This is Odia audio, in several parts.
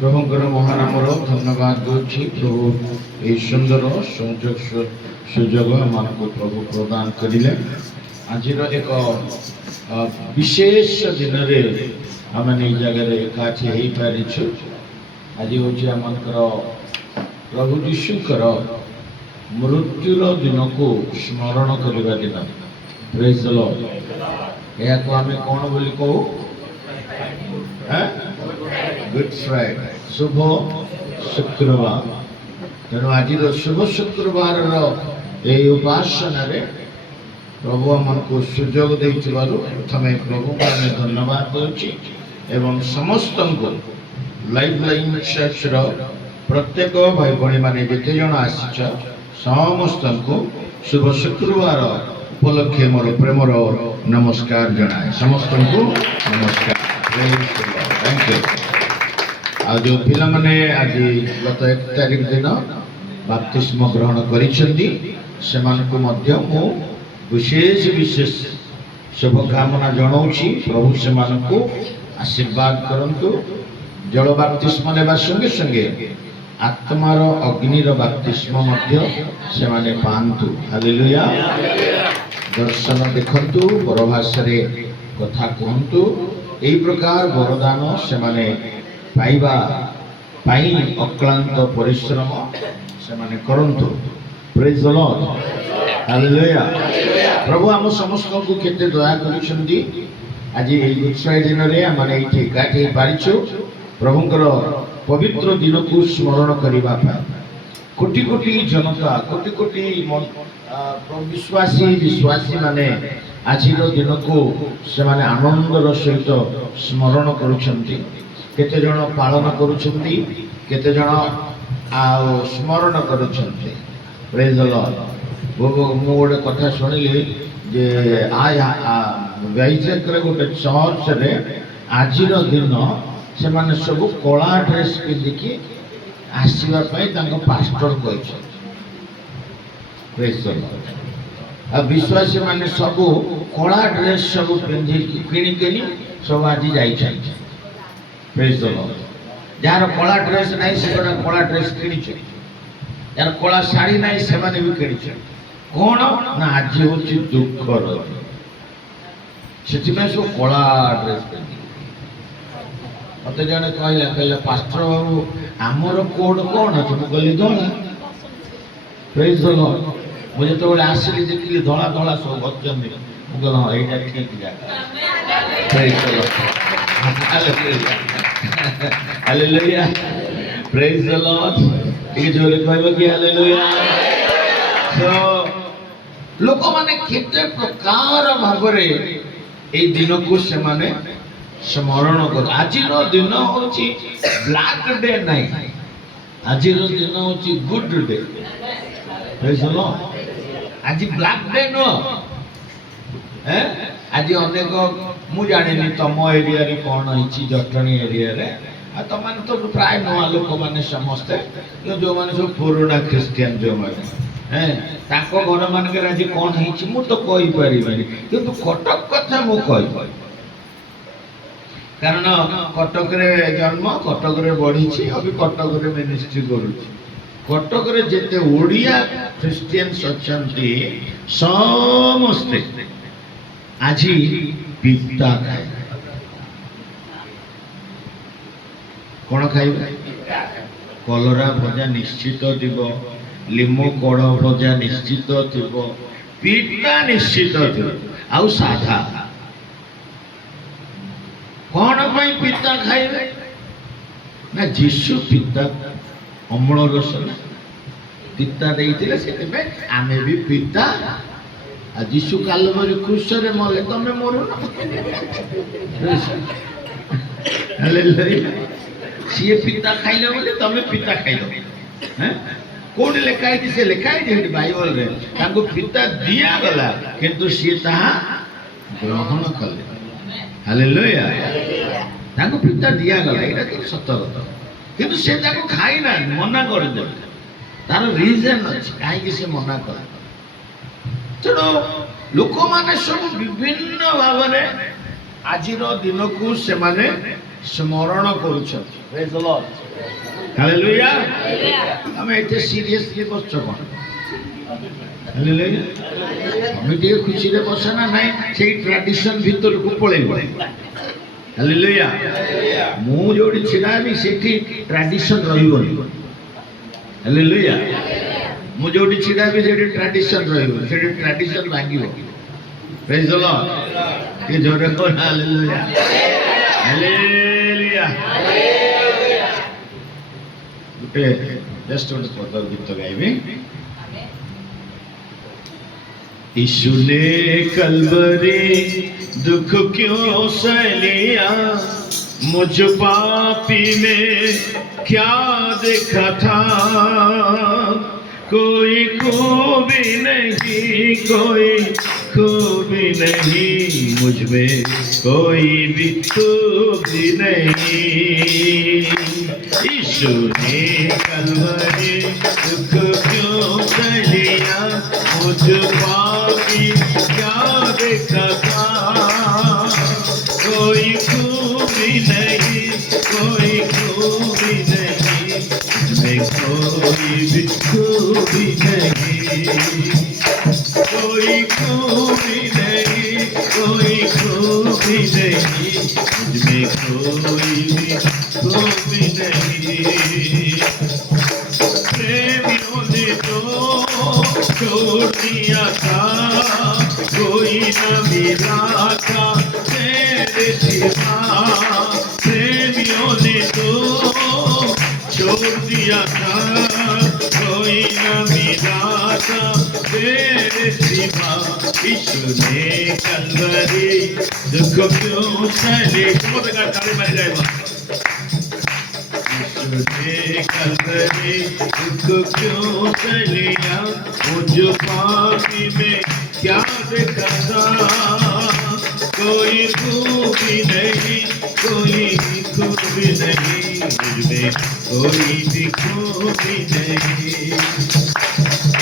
প্রভুঙ্কর মহানামর ধন্যবাদ দেছি। প্রভু এই সুন্দর সুযোগ আমাকে প্রভু প্রদান করিলে। আজির এক বিশেষ দিନରେ আমি এই জায়গায় একাঠি হয়ে পারিছু। আজ হচ্ছে আমার প্রভু যীশুঙ্কর মৃত্যুর দিনকু স্মরণ করিবা দিন। প্রেজ দ লর্ড। এହାକୁ ଆମେ କ'ଣ ବୋଲି କହୁ? ଗୁଡ୍ ଫ୍ରାଇଡେ, ଶୁଭ ଶୁକ୍ରବାର। ତେଣୁ ଆଜିର ଶୁଭ ଶୁକ୍ରବାରର ଏହି ଉପାସନାରେ ପ୍ରଭୁ ଆମକୁ ସୁଯୋଗ ଦେଇଥିବାରୁ ପ୍ରଥମେ ପ୍ରଭୁଙ୍କୁ ଆମେ ଧନ୍ୟବାଦ ଦେଉଛି ଏବଂ ସମସ୍ତଙ୍କୁ ଲାଇଫ୍ ଲାଇନ୍ ଚର୍ଚ୍ଚର ପ୍ରତ୍ୟେକ ଭାଇ ଭଉଣୀମାନେ ଯେତେ ଜଣ ଆସିଛ ସମସ୍ତଙ୍କୁ ଶୁଭ ଶୁକ୍ରବାର ଉପଲକ୍ଷେ ମୋର ପ୍ରେମର ନମସ୍କାର ଜଣାଏ। ସମସ୍ତଙ୍କୁ ନମସ୍କାର। Thank you. ଆଉ ଯେଉଁ ପିଲାମାନେ ଆଜି ଗତ 1 ତାରିଖ ଦିନ ବାପ୍ତିସ୍ମ ଗ୍ରହଣ କରିଛନ୍ତି ସେମାନଙ୍କୁ ମଧ୍ୟ ମୁଁ ବିଶେଷ ଶୁଭକାମନା ଜଣାଉଛି। ପ୍ରଭୁ ସେମାନଙ୍କୁ ଆଶୀର୍ବାଦ କରନ୍ତୁ। ଜଳ ବାପ୍ତିସ୍ମ ନେବା ସଙ୍ଗେ ସଙ୍ଗେ ଆତ୍ମାର ଅଗ୍ନିର ବାପ୍ତିସ୍ମ ମଧ୍ୟ ସେମାନେ ପାଆନ୍ତୁ। ହାଲେଲୁୟା। ଦର୍ଶନ ଦେଖନ୍ତୁ, ବଡ଼ ଭାଷାରେ କଥା କୁହନ୍ତୁ। ଏହି ପ୍ରକାର ବରଦାନ ସେମାନେ ପାଇବା ପାଇଁ ଅକ୍ଳାନ୍ତ ପରିଶ୍ରମ ସେମାନେ କରନ୍ତୁ। ପ୍ରେଜ୍ ଦ ଲର୍ଡ। ହାଲେଲୁୟା। ପ୍ରଭୁ ଆମ ସମସ୍ତଙ୍କୁ କେତେ ଦୟା କରିଛନ୍ତି। ଆଜି ଏହି ଗୁଡ୍ ଫ୍ରାଇଡେ ଦିନରେ ଆମେ ଏଇଠି ଏକାଠି ହେଇପାରିଛୁ ପ୍ରଭୁଙ୍କର ପବିତ୍ର ଦିନକୁ ସ୍ମରଣ କରିବା ପାଇଁ। କୋଟି କୋଟି ଜନତା, କୋଟି କୋଟି ବିଶ୍ୱାସୀ ମାନେ ଆଜିର ଦିନକୁ ସେମାନେ ଆନନ୍ଦର ସହିତ ସ୍ମରଣ କରୁଛନ୍ତି। କେତେ ଜଣ ପାଳନ କରୁଛନ୍ତି, କେତେ ଜଣ ଆଉ ସ୍ମରଣ କରୁଛନ୍ତି। ପ୍ରେଜ୍ ଦ ଲର୍ଡ। ମୁଁ ଗୋଟେ କଥା ଶୁଣିଲି ଯେ ବୈଜାଗ୍ରେ ଗୋଟେ ଚର୍ଚ୍ଚରେ ଆଜିର ଦିନ ସେମାନେ ସବୁ କଳା ଡ୍ରେସ୍ ପିନ୍ଧିକି ଆସିବା ପାଇଁ ତାଙ୍କ ପାଷ୍ଟର କହିଛନ୍ତି। ପ୍ରେଜ୍ ଦ ଲର୍ଡ। ଆଉ ବିଶ୍ୱାସୀ ମାନେ ସବୁ କଳା ଡ୍ରେସ୍ ସବୁ ପିନ୍ଧିକି କିଣିକିନି ସବୁ ଆଜି ଯାଇଛନ୍ତି। ପ୍ରେଜ୍ ଦ ଲର୍ଡ। ଯାହାର କଳା ଡ୍ରେସ୍ ନାହିଁ ସେମାନେ କଳା ଡ୍ରେସ୍ କିଣିଛନ୍ତି। ଯାହାର କଳା ଶାଢ଼ୀ ନାହିଁ ସେମାନେ ବି କିଣିଛନ୍ତି। କ'ଣ ନା ଆଜି ହେଉଛି ଦୁଃଖର ଦିନ, ସେଥିପାଇଁ ସବୁ କଳା ଡ୍ରେସ୍ ପିନ୍ଧି। ମତେ ଜଣେ କହିଲା ପାଷ୍ଟର ବାବୁ ଆମର କୋଡ୍ କ'ଣ ଅଛି? ମୁଁ କହିଲି ଧଳା। ପ୍ରେଜ୍ ଦ ଲର୍ଡ। ମୁଁ ଯେତେବେଳେ ଆସିଲି ଦେଖିଲି ଧଳା ଧଳା ସବୁ ଅଛନ୍ତି। ମୁଁ କହିଲି ହଁ ଏଇଟା ଠିକ୍ ଜାଗା। ପ୍ରେଜ୍ ଦ ଲର୍ଡ। ହାଲେଲୁୟା। ପ୍ରେଜ୍ ଦ ଲର୍ଡ। ଟିକେ ଜୋରେ କହିବ କି ହାଲେଲୁୟା। ଲୋକମାନେ କେତେ ପ୍ରକାର ଭାବରେ ଏଇ ଦିନକୁ ସେମାନେ ସ୍ମରଣ କରୁ। ଆଜିର ଦିନ ହଉଛି ବ୍ଲାକ୍ ଡେ ନାହିଁ, ଆଜିର ଦିନ ହଉଛି ଗୁଡ୍ ଡେ। ଆଜି ବ୍ଲାକ୍ ଡେ ନୁହଁ। ଆଜି ଅନେକ, ମୁଁ ଜାଣିନି ତମ ଏରିଆରେ କ'ଣ ହେଇଛି ଜଟଣୀ ଏରିଆରେ। ଆଉ ତମାନେ ତ ପ୍ରାୟ ନୂଆ ଲୋକମାନେ ସମସ୍ତେ, ଯୋଉମାନେ ସବୁ ପୁରୁଣା ଖ୍ରୀଷ୍ଟିଆନ ଯୋଉମାନେ ତାଙ୍କ ଘର ମାନଙ୍କରେ ଆଜି କ'ଣ ହେଇଛି ମୁଁ ତ କହିପାରିବିନି, କିନ୍ତୁ କଟକ କଥା ମୁଁ କହିବି। କାରଣ କଟକରେ ଜନ୍ମ, କଟକରେ ବଢିଛି, ଅବି କଟକରେ ମିନିଷ୍ଟ୍ରି କରୁଛି। କଟକରେ ଯେତେ ଓଡ଼ିଆ ଖ୍ରୀଷ୍ଟିଆନ୍ସ ଅଛନ୍ତି ସମସ୍ତେ ଆଜି ପିତା ଖାଇବେ। କ'ଣ ଖାଇବେ? କଲରା ଭଜା ନିଶ୍ଚିତ ଥିବ, ଲିମ୍ବ କଢ଼ ଭଜା ନିଶ୍ଚିତ ଥିବ, ପିତା ନିଶ୍ଚିତ ଥିବ, ଆଉ ସାଧା। କ'ଣ ପାଇଁ ପିତା ଖାଇବେ? ନା ଯୀଶୁ ପିତା ଅମ୍ଳ ରସ ପିତା ଦେଇଥିଲେ, ସେଥିପାଇଁ ଆମେ ବି ପିତା। ଆଉ ଯୀଶୁ କାଲବରୀ କ୍ରୁଶରେ ମଲେ, ତମେ ମରୁନ। ସିଏ ପିତା ଖାଇଲେ ବୋଲି ତମେ ପିତା ଖାଇଲ। କୋଉଠି ଲେଖା ହେଇଛି? ସେ ଲେଖା ହେଇଛି ବାଇବଲରେ ତାଙ୍କୁ ପିତା ଦିଆଗଲା କିନ୍ତୁ ସିଏ ତାହା ଗ୍ରହଣ କଲେ। ହାଲେଲୁୟା। ତାଙ୍କୁ ପିତା ଦିଆଗଲା, ଏଇଟା ତ ସତ କଥା, କିନ୍ତୁ ସେ ତାକୁ ଖାଇନାହାନ୍ତି, ମନା କରିଦେଲେ। ତାର ରିଜନ ଅଛି କାହିଁକି ସେ ମନା କଲେ। ତେଣୁ ଲୋକମାନେ ସବୁ ବିଭିନ୍ନ ଭାବରେ ଆଜିର ଦିନକୁ ସେମାନେ स्मरण करुछंती प्रेज द लॉर्ड हालेलुया हमें एते सीरियसली बसछ कोन हालेलुया हमें टिके खुशी रे बसे ना नहीं सेही ट्रेडिशन भीतर को पळेबो हालेलुया मु जोडी छिडाबी सेठी ट्रेडिशन रहिबोनी हालेलुया मु जोडी छिडाबी सेठी ट्रेडिशन रहिबो सेठी ट्रेडिशन भांगिबो प्रेज द लॉर्ड ये जोरे को हालेलुया हालेलुया गुटे जस्ट गोटे पद गीत गाइबी यीशु ने कलवरी दुख क्यों सह लिया मुझ पापी में क्या देखा था कोई खूबी नहीं कोई खूबी नहीं मुझ में कोई भी खूबी नहीं यीशु ने कलवरी दुख क्यों सह लिया मुझ पापी क्या देखा था कोई खूबी नहीं कोई खूबी नहीं मैं कोई भी खूबी नहीं कोई खूबी नहीं कोई खूबी नहीं मुझमें कोई भी खूबी नहीं प्रेमियों ने तो छोड़ दिया था कोई न मिला था तेरे सिवा प्रेमियों ने तो छोड़ दिया था कोई न मिला था तेरे सिवा यीशु ने कलवरी दुख क्यों सहे ताली मारी जाएगा कलवरी दुख क्यों सह लिया मुझ पापी में क्या देखा था कोई खूबी नहीं कोई खूबी नहीं मुझमें कोई भी खूबी नहीं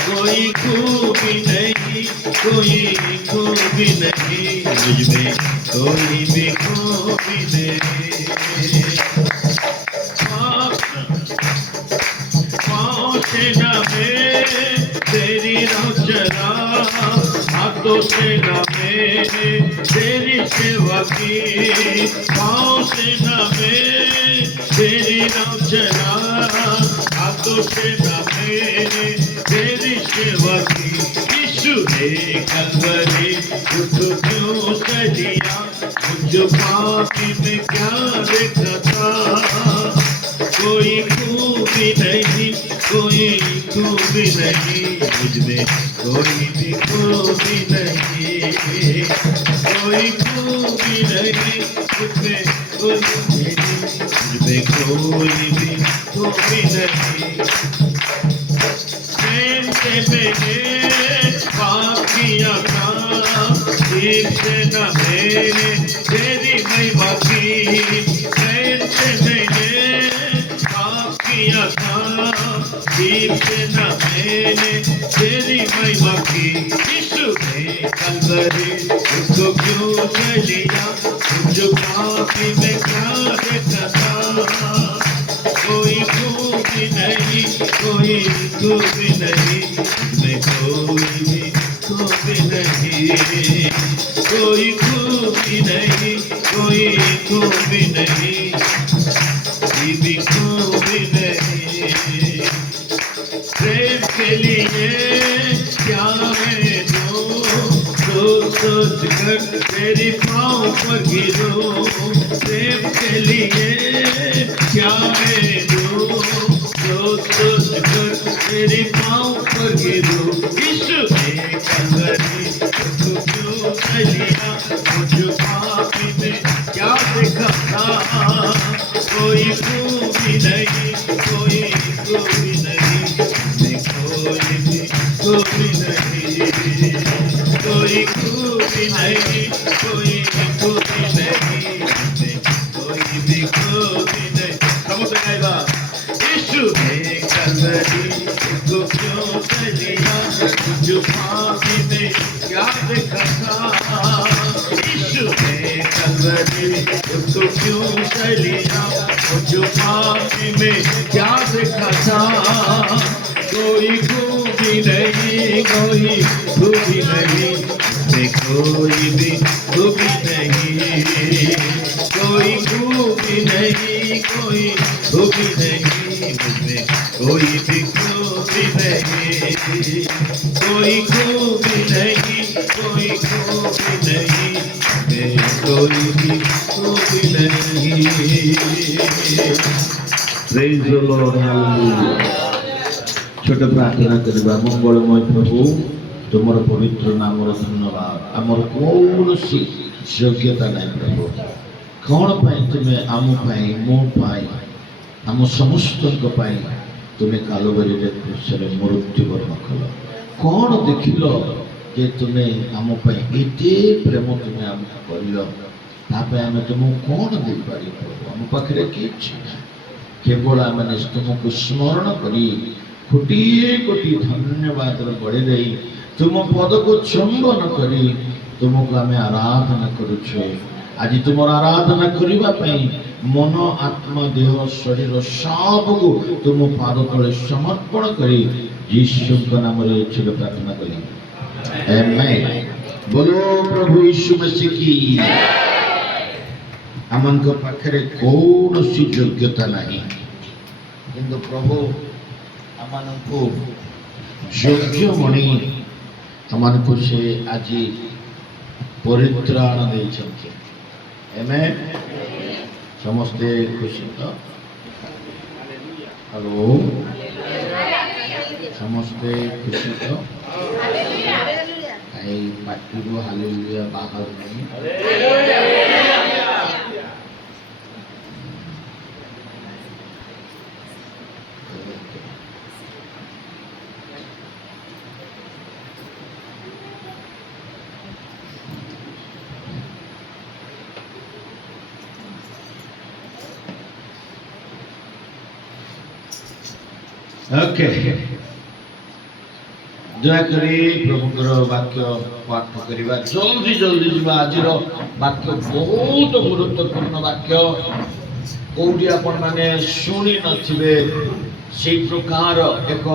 कोई खूबी नहीं कोई खूबी नहीं मुझमें कोई भी खूबी नहीं सेना में तेरी रचना हाथों सेना में तेरी सेवा की पाँव सेना में तेरी रचना हाथों सेना में तेरी सेवा की यीशु ने कलवरी दुख क्यों सह लिया मुझ पापी में क्या देखा था कोई खूबी नहीं कोई खूबी नहीं मुझमें कोई भी खूबी नहीं कोई खूबी नहीं मुझमें कोई नहीं मुझमें कोई भी खूबी नहीं प्रेम से मैंने पाप किया था ठीक से न मैंने तेरी महिमा की प्रेम से मैंने किया था ठीक से न मैंने तेरी महिमा की यीशु ने कलवरी दुख क्यों सह लिया मुझ पापी में क्या देखा था कोई खूबी नहीं कोई खूबी नहीं मैं कोई भी खूबी नहीं कोई खूबी नहीं कोई खूबी नहीं भी खूबी नहीं प्रेम के लिए क्या है जो सोच कर तेरी पाँव पर गिरो प्रेम के लिए क्या है जो सोच कर तेरी पाँव पर गिरो यीशु ने कलवरी दुख क्यों सह लिया मुझ पापी में क्या देखा था कोई खूबी नहीं कोई खूबी नहीं कोई भी खूबी नहीं कोई खूबी नहीं कोई खूबी नहीं कोई भी खूबी नहीं समझ आएगा यीशु ने कलवरी दुख क्यों सह लिया मुझ पापी में क्या देखा था यीशु ने कलवरी दुख क्यों सह लिया हाथी में क्या देखा था, कोई खूबी नहीं, कोई खूबी नहीं, मैं कोई भी खूबी नहीं, कोई खूबी नहीं, कोई खूबी नहीं, मुझमें कोई भी खूबी नहीं, कोई खूबी नहीं, कोई खूबी नहीं, मैं कोई भी खूबी नहीं। Praise the Lord, hallelujah. छोट प्रार्थना करवा। मंगलमय प्रभु तुमर पवित्र नामर धन्यवाद। आमर कौन सी योग्यता नहीं प्रभु, कौन पाई तुम्हें आम पाई मो पाई आम समस्त तुम्हें कालवरी क्रूसरे मृत्युवरण कल। कौन देखिल जे तुम्हें आम एते प्रेम तुम्हें आमको कर आम तुमको कौन दे पारि प्रभु, आम पाखे किसी केवल आम तुमको स्मरण करी कोटिए कोटि धन्यवाद बड़े दे तुम पद को चुंबन करी तुमको आम आराधना करुछे। आज तुम आराधना करने मन आत्मा देह शरीर सब को तुम पाद तले समर्पण करी यीशु नाम छोट प्रार्थना करी आमेन। बोलो प्रभु यीशु मसीह की। आमन को पाखरे कौन सी योग्यता नहीं किंतु प्रभु आमन को योग्य मणि आमन को से आज परित्राण देछंती। आमेन। समस्ते खुशी तो हेलो समस्ते खुशी तो आई पार्टी को हालेलुया बाहर नहीं। ओके दयाकोरी प्रभुकर वाक्य पाठ करवा जल्दी जल्दी जीवा। आज वाक्य बहुत गुरुत्वपूर्ण वाक्य कौटी आपण माने शुणी नथिबे से प्रकार एक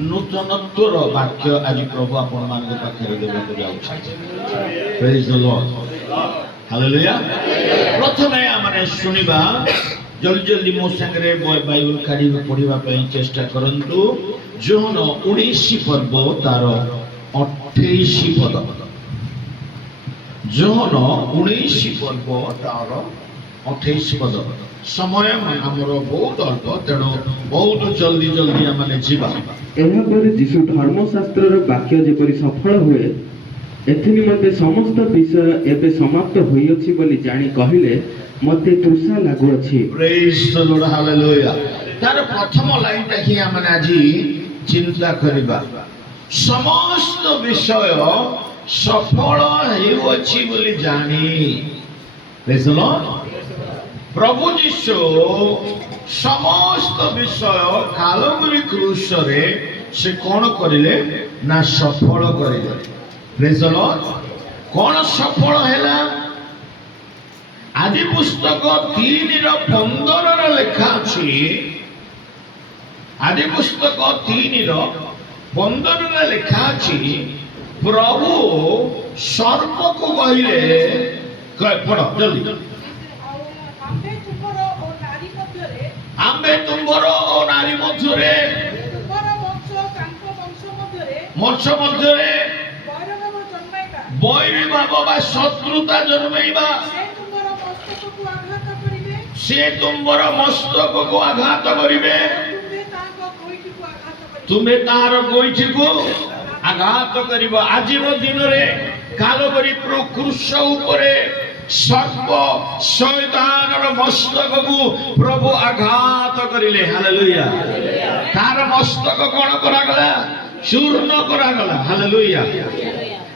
नूतनत्वर वाक्य आज प्रभु आपण मान पाखे देवाक जाउछि। Praise the lord hallelujah. प्रथमे आमने शुणिबा जल्दी जल्दी मो संगे बाइबल काढ़ी पढ़ा चेष्टा करंतु। जोहन 19 पर्व तार 28 पद, जोहन 19 पर्व तार 28 पद। समय आमर बहुत अल्प तेणु बहुत जल्दी जल्दी आमने जीवा। यीशु धर्मशास्त्र वाक्य जेपरी सफल हुए एथिनिमते समस्त विषय एबे समाप्त होइछि बोली जानि कहिले मते तृषा लागुअछि। Praise the lord hallelujah. तार प्रथम लाइन हि आमने आज चिंता करिबा। समस्त विषय सफल हेउछि बोली जानि। Praise the lord. प्रभु यीशु समस्त विषय कालवरी क्रूस रे से कौन करिले ना सफल करिले। Praise the Lord. कौन सफल हैला आदि पुस्तक 3:15 लेखा अछि। आदि पुस्तक 3:15 लेखा अछि प्रभु सर्प को कहले पढ़ जल्दी। आम्बे तुमर और नारी मध्य मत्स मध्य बैरी भाव बा शत्रुता जन्मेबा से तुमर मस्तक को आघात करिवे तुम्हें तार गोइठी को आघात करिव। आज दिन रे कालवरी क्रूस उपरे सर्प शैतान मस्तक को प्रभु आघात करिले। हालेलुया। तार मस्तक कौन करागला चूर्ण करागला। हालेलुया।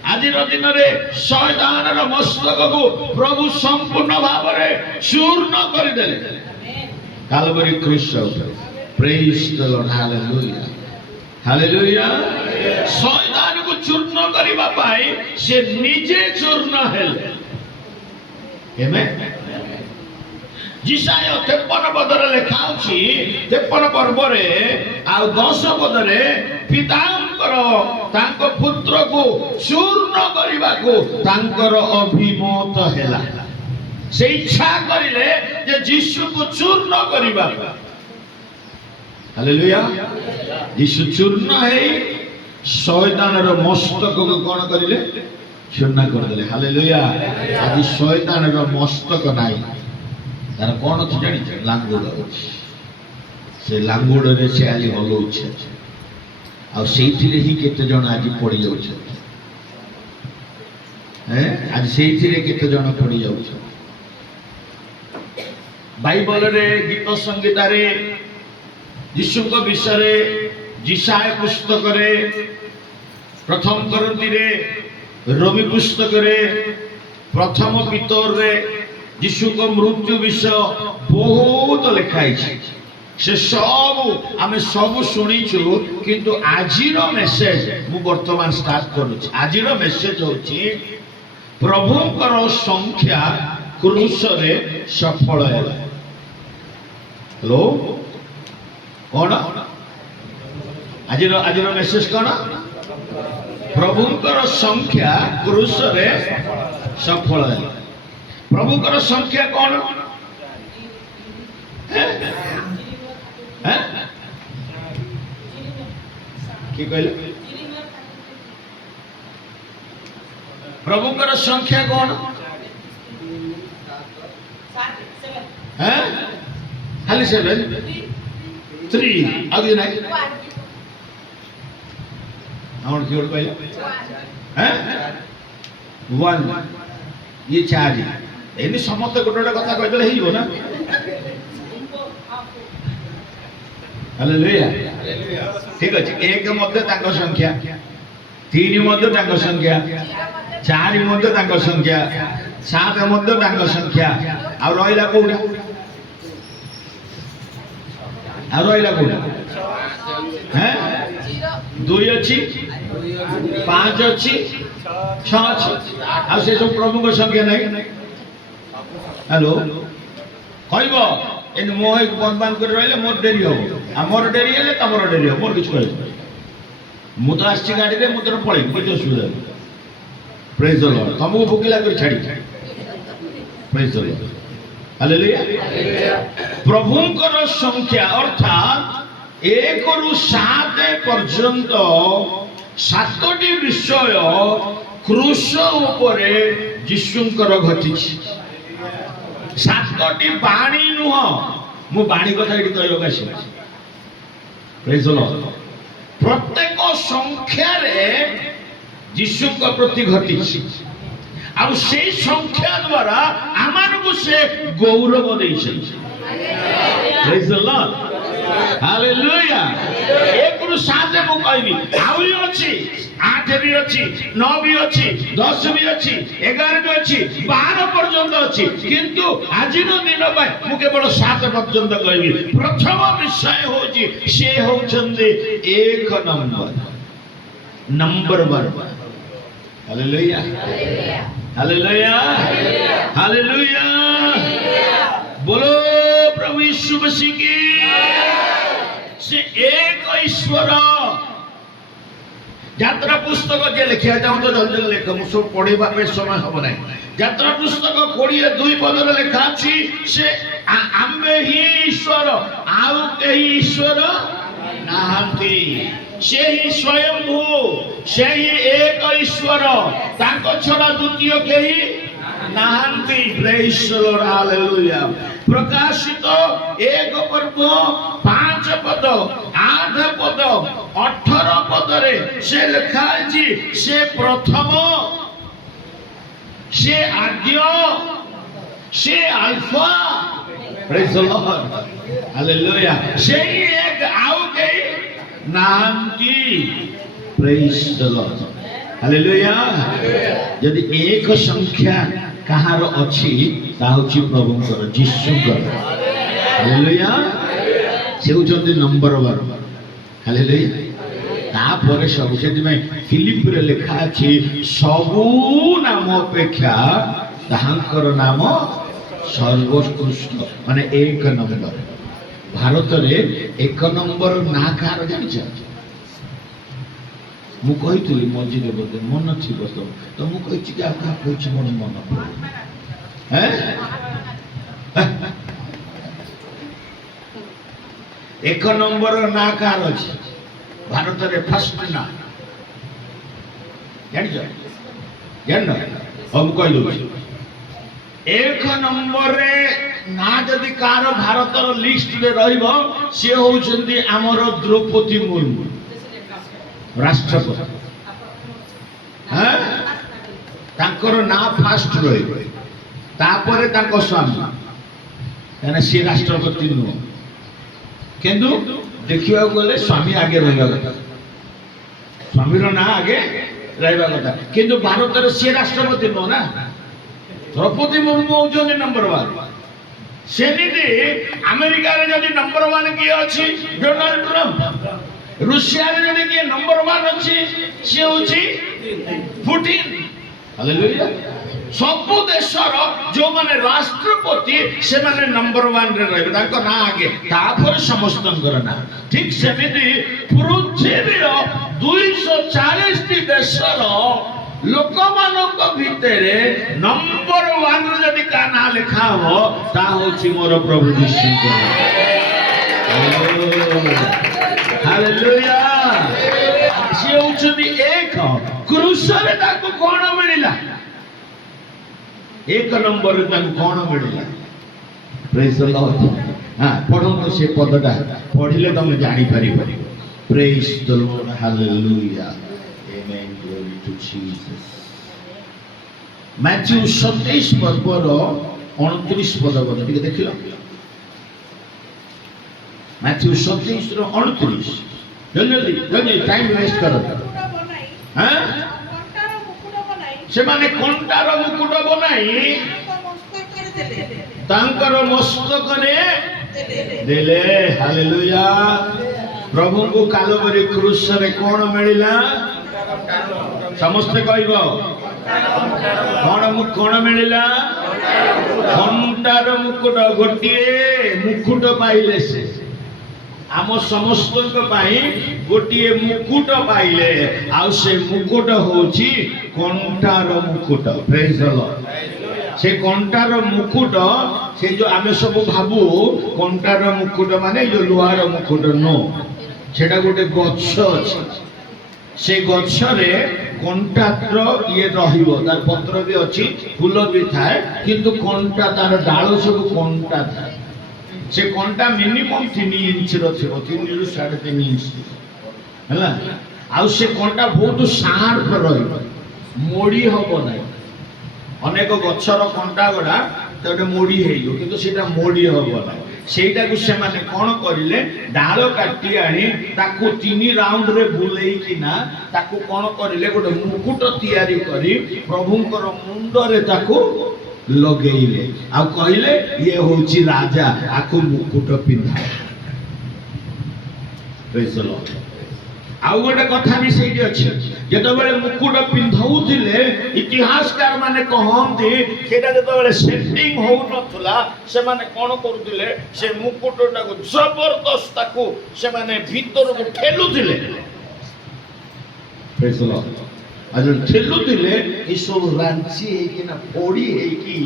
आज दिन रे शैतान मस्तक को प्रभु संपूर्ण भाव रे चूर्ण करदेले कालवरी क्रूस उपरे। Praise the lord hallelujah hallelujah. शैतान को चूर्ण करिबा पाई से निजे चूर्ण हेले। आमेन। जिसाय 53 पदरे लेखा अछि 53 पर्वरे आ 10 पदरे पितांकर तांको पुत्र को चूर्ण करिबा को तांकर अभिमत हैला से इच्छा करिले जे यीशु को चूर्ण करिबा हालेलुया यीशु चूर्ण है शैतान रो मस्तक को कोन करिले चूर्ण कर देले हालेलुया आज शैतान रो मस्तक नाही तार कोन अछि जानि लांगुड अछि से लांगुड रे से आली हलो अछि आ सेइथिले ही केते जण आज पड़ी जाउ छै हैं आज सेइथिले केते जण पड़ी जाउ छै बाइबल रे गीत संगीत रे यीशु को विषय रे जिसाय पुस्तक रे प्रथम करंती रे रोमी पुस्तक रे प्रथम पितर रे यीशु को मृत्यु विषय बहुत लिखाई से सब आमे सब शुणीचु किंतु आजिरो मेसेज मु वर्तमान स्टार्ट करू आजिरो मेसेज होची प्रभुकर संख्या क्रूस रे सफल है हेलो कौन आजिरो मेसेज कौन प्रभुकर संख्या क्रूस रे सफल है प्रभुकर संख्या कौन कि कहले प्रभुकर संख्या कौन है खाली 7 3 आगे नहीं और की और कहले हैं 1 ये 4 एनी समस्त गोटे कथा कह देले हियो ना हालेलुया ठीक अछि एक मध्य ताको संख्या 3 मध्य ताको संख्या 4 मध्य ताको संख्या 7 मध्य ताको संख्या आ रहिला कोडा आ रहिला कोडा हैं 2 अछि 5 अछि 6 अछि आ से सब प्रभु को संख्या नहीं हेलो कहबो इन मोह बंद बंद कर रहले मोर डेरी हो आ मोर डेरी हेले तमर डेरी हो मोर किछ कहै मु तो आछि गाडी रे मु तो पळै किछ असुविधा प्रेज द लॉर्ड तुमको भूखिला कर छाड़ी प्रेज द लॉर्ड हालेलुया प्रभुଙ୍କର संख्या अर्थात 1 रु 7 पर्यंत 7टी विषय क्रूस उपरे यीशुଙ୍କର घटिछि 7टी बाणी नुह मु बाणी कथा एठी कहयो गासी प्रेज द लॉर्ड प्रत्येक संख्या रे यीशुଙ୍କ प्रति घटिछि आ से संख्या द्वारा आमानकु से गौरव दैछि प्रेज द लॉर्ड हालेलुया 1 रु 7 मु कहबी आउरी अछि 8 भी अछि 9 भी अछि 10 भी अछि 11 भी अछि 12 पर्यंत अछि किंतु आजिनो दिन पय मु केवल 7 पर्यंत कहबी प्रथम विषय होछि से होछन्ते 1 नंबर 1 हालेलुया हालेलुया हालेलुया बोलो प्रभु यीशु मसीह की से एक ईश्वर यात्रा पुस्तक जे लिखिया जाऊ तो जल्दी लेख मु सब पढिबा पे समय हो नै यात्रा पुस्तक 22 पदर लिखा अछि से आम्बे ही ईश्वर आउ केही ईश्वर नाहंती से ही स्वयंभू से ही एक ईश्वर ताको छडा द्वितीय केही नाहंती प्रेज द लॉर्ड हालेलुया प्रकाशित 1 पर्व 5 पद 8 पद 18 पदरे से लिखा अछि से प्रथम से आद्य से alpha praise the lord hallelujah से एक आउ के नाहंती प्रेज द लॉर्ड हालेलुया यदि एक संख्या कहार अछि ता होछि प्रभुଙ୍କର यीशुଙ୍କର हालेलुया से होଛନ୍ତି नंबर 1 हालेलुया ता परे सब सेति में फिलिप रे लिखा अछि सबु नाम अपेक्षा ताहांकर नाम ସର୍ବୋତ୍କୃଷ୍ଟ ମାନେ 1 ନମ୍ବର। ଭାରତରେ 1 ନମ୍ବର ନା କାହାର ଜାଣିଛ? ମୁଁ କହିଥିଲି ମଝିରେ ବୋଧେ ମନ ଥିବ ତ ମୁଁ କହିଛି କି ଆଉ କାହା କହିଛି ମୋର ମନ ପଡୁନି। 1 ନମ୍ବର ନା କାହାର ଅଛି ଭାରତରେ? ଫାଷ୍ଟ ନା ଜାଣିଛ? ଜାଣିନ? ମୁଁ କହିଦଉଛି 1 ନମ୍ବରରେ ନା ଯଦି କାହାର ଭାରତର ଲିଷ୍ଟରେ ରହିବ ସିଏ ହଉଛନ୍ତି ଆମର ଦ୍ରୌପଦୀ ମୁର୍ମୁ, ରାଷ୍ଟ୍ରପତି। ତାଙ୍କର ନାଁ ଫାଷ୍ଟ ରହିବ, ତାପରେ ତାଙ୍କ ସ୍ୱାମୀ, କାହିଁକିନା ସିଏ ରାଷ୍ଟ୍ରପତି ନୁହଁ। କିନ୍ତୁ ଦେଖିବାକୁ ଗଲେ ସ୍ୱାମୀ ଆଗେ ରହିବା କଥା, ସ୍ୱାମୀର ନାଁ ଆଗେ ରହିବା କଥା। କିନ୍ତୁ ଭାରତରେ ସିଏ ରାଷ୍ଟ୍ରପତି ନୁହଁ ନା, ଦ୍ରୌପଦୀ ମୁର୍ମୁ ହଉଛନ୍ତି ନମ୍ବର 1। ସେମିତି ଆମେରିକାରେ ଯଦି ନମ୍ବର 1 କିଏ ଅଛି? Donald Trump. ରୁଷିଆରେ ଯଦି କିଏ ନମ୍ବର 1 ଅଛି ସିଏ ହଉଛି ପୁଟିନ। ହାଲେଲୁୟା। ସବୁ ଦେଶର ଯୋଉମାନେ ରାଷ୍ଟ୍ରପତି ସେମାନେ ନମ୍ବର 1 ରେ ରହିବେ, ତାଙ୍କ ନାଁ ଆଗେ, ତାପରେ ସମସ୍ତଙ୍କର ନାଁ। ଠିକ ସେମିତି ପୃଥିବୀର 240ଟି ଦେଶର ଲୋକମାନଙ୍କ ଭିତରେ ନମ୍ବର 1 ରେ ଯଦି କାହା ନାଁ ଲେଖା ହବ ତାହା ହଉଛି ମୋର ପ୍ରଭୁ ଯୀଶୁଙ୍କ ନାଁ। ହାଲେଲୁୟା। ସିଏ ହଉଛନ୍ତି 1। କ୍ରୁଶରେ ତାଙ୍କୁ କଣ ମିଳିଲା? 1 ନମ୍ବରରେ ତାଙ୍କୁ କଣ ମିଳିଲା? ପ୍ରେଜ୍ ଦ ଲର୍ଡ। ପଢନ୍ତୁ ସେ ପଦଟା, ପଢିଲେ ତମେ ଜାଣିପାରିବ। Praise the lord. Hallelujah. Amen. Glory to Jesus. Matthew 27 ପର୍ବର 29 ପଦ ଟିକେ ଦେଖିଲ। ମାଥ୍ୟୁ 27 ର 29। ଜଲ୍ଦି ଟାଇମ୍ ୱେଷ୍ଟ କର। ସେମାନେ କଣ୍ଟାର ମୁକୁଟ ବନାଇ ତାଙ୍କର ମସ୍ତକରେ ଦେଲେ। ହାଲେଲୁୟା। ପ୍ରଭୁଙ୍କୁ କାଲବରୀ କ୍ରୁଶରେ କଣ ମିଳିଲା? ସମସ୍ତେ କହିବ କଣ ମିଳିଲା? କଣ୍ଟାର ମୁକୁଟ। ଗୋଟିଏ ମୁକୁଟ ପାଇଲେ ସେ, ଆମ ସମସ୍ତଙ୍କ ପାଇଁ ଗୋଟିଏ ମୁକୁଟ ପାଇଲେ। ଆଉ ସେ ମୁକୁଟ ହଉଛି କଣ୍ଟାର ମୁକୁଟ। ପ୍ରେଜ୍ ଦ ଲର୍ଡ। ସେ କଣ୍ଟାର ମୁକୁଟ, ସେ ଯୋଉ ଆମେ ସବୁ ଭାବୁ କଣ୍ଟାର ମୁକୁଟ ମାନେ ଯୋଉ ଲୁହାର ମୁକୁଟ ନୁହଁ, ସେଟା ଗୋଟେ ଗଛ ଅଛି। ସେ ଗଛରେ କଣ୍ଟାର ଇଏ ରହିବ, ତାର ପତ୍ର ବି ଅଛି, ଫୁଲ ବି ଥାଏ, କିନ୍ତୁ କଣ୍ଟା, ତାର ଡାଳ ସବୁ କଣ୍ଟା ଥାଏ। ସେ କଣ୍ଟା ମିନିମମ୍ 3 ଇଞ୍ଚର ଥିବ, 3 ରୁ 3.5 ଇଞ୍ଚ ହେଲା। ଆଉ ସେ କଣ୍ଟା ବହୁତ ସାର୍ପ ରହିବ, ମୋଡି ହବ ନାହିଁ। ଅନେକ ଗଛର କଣ୍ଟା ଗୁଡା ଗୋଟେ ମୋଡି ହେଇଯିବ, କିନ୍ତୁ ସେଇଟା ମୋଡି ହବ ନାହିଁ। ସେଇଟାକୁ ସେମାନେ କଣ କରିଲେ? ଡାଳ କାଟି ଆଣି ତାକୁ 3 ରାଉଣ୍ଡରେ ବୁଲେଇକିନା ତାକୁ କଣ କରିଲେ? ଗୋଟେ ମୁକୁଟ ତିଆରି କରି ପ୍ରଭୁଙ୍କର ମୁଣ୍ଡରେ ତାକୁ ଲଗେଇଲେ, ଆଉ କହିଲେ ଇଏ ହଉଛି ରାଜା, ଆକୁ ମୁକୁଟ ପିନ୍ଧା। ପ୍ରେଜ୍ ଦ ଲର୍ଡ। ଆଉ ଗୋଟେ କଥା ବି ସେଇଠି ଅଛି, ଯେତେବେଳେ ମୁକୁଟ ପିନ୍ଧଉଥିଲେ ଇତିହାସକାର ମାନେ କହନ୍ତି ସେଟା ଯେତେବେଳେ ସେଟିଂ ହଉନଥିଲା ସେମାନେ କଣ କରୁଥିଲେ? ସେ ମୁକୁଟଟାକୁ ଜବରଦସ୍ତ ତାକୁ ସେମାନେ ଭିତରକୁ ଠେଲୁଥିଲେ। ପ୍ରେଜ୍ ଦ ଲର୍ଡ। ଆଉ ଯୋଉ ଠେଲୁଥିଲେ ଏସବୁ ରାଞ୍ଚି ହେଇକିନା ପୋଡି ହେଇକି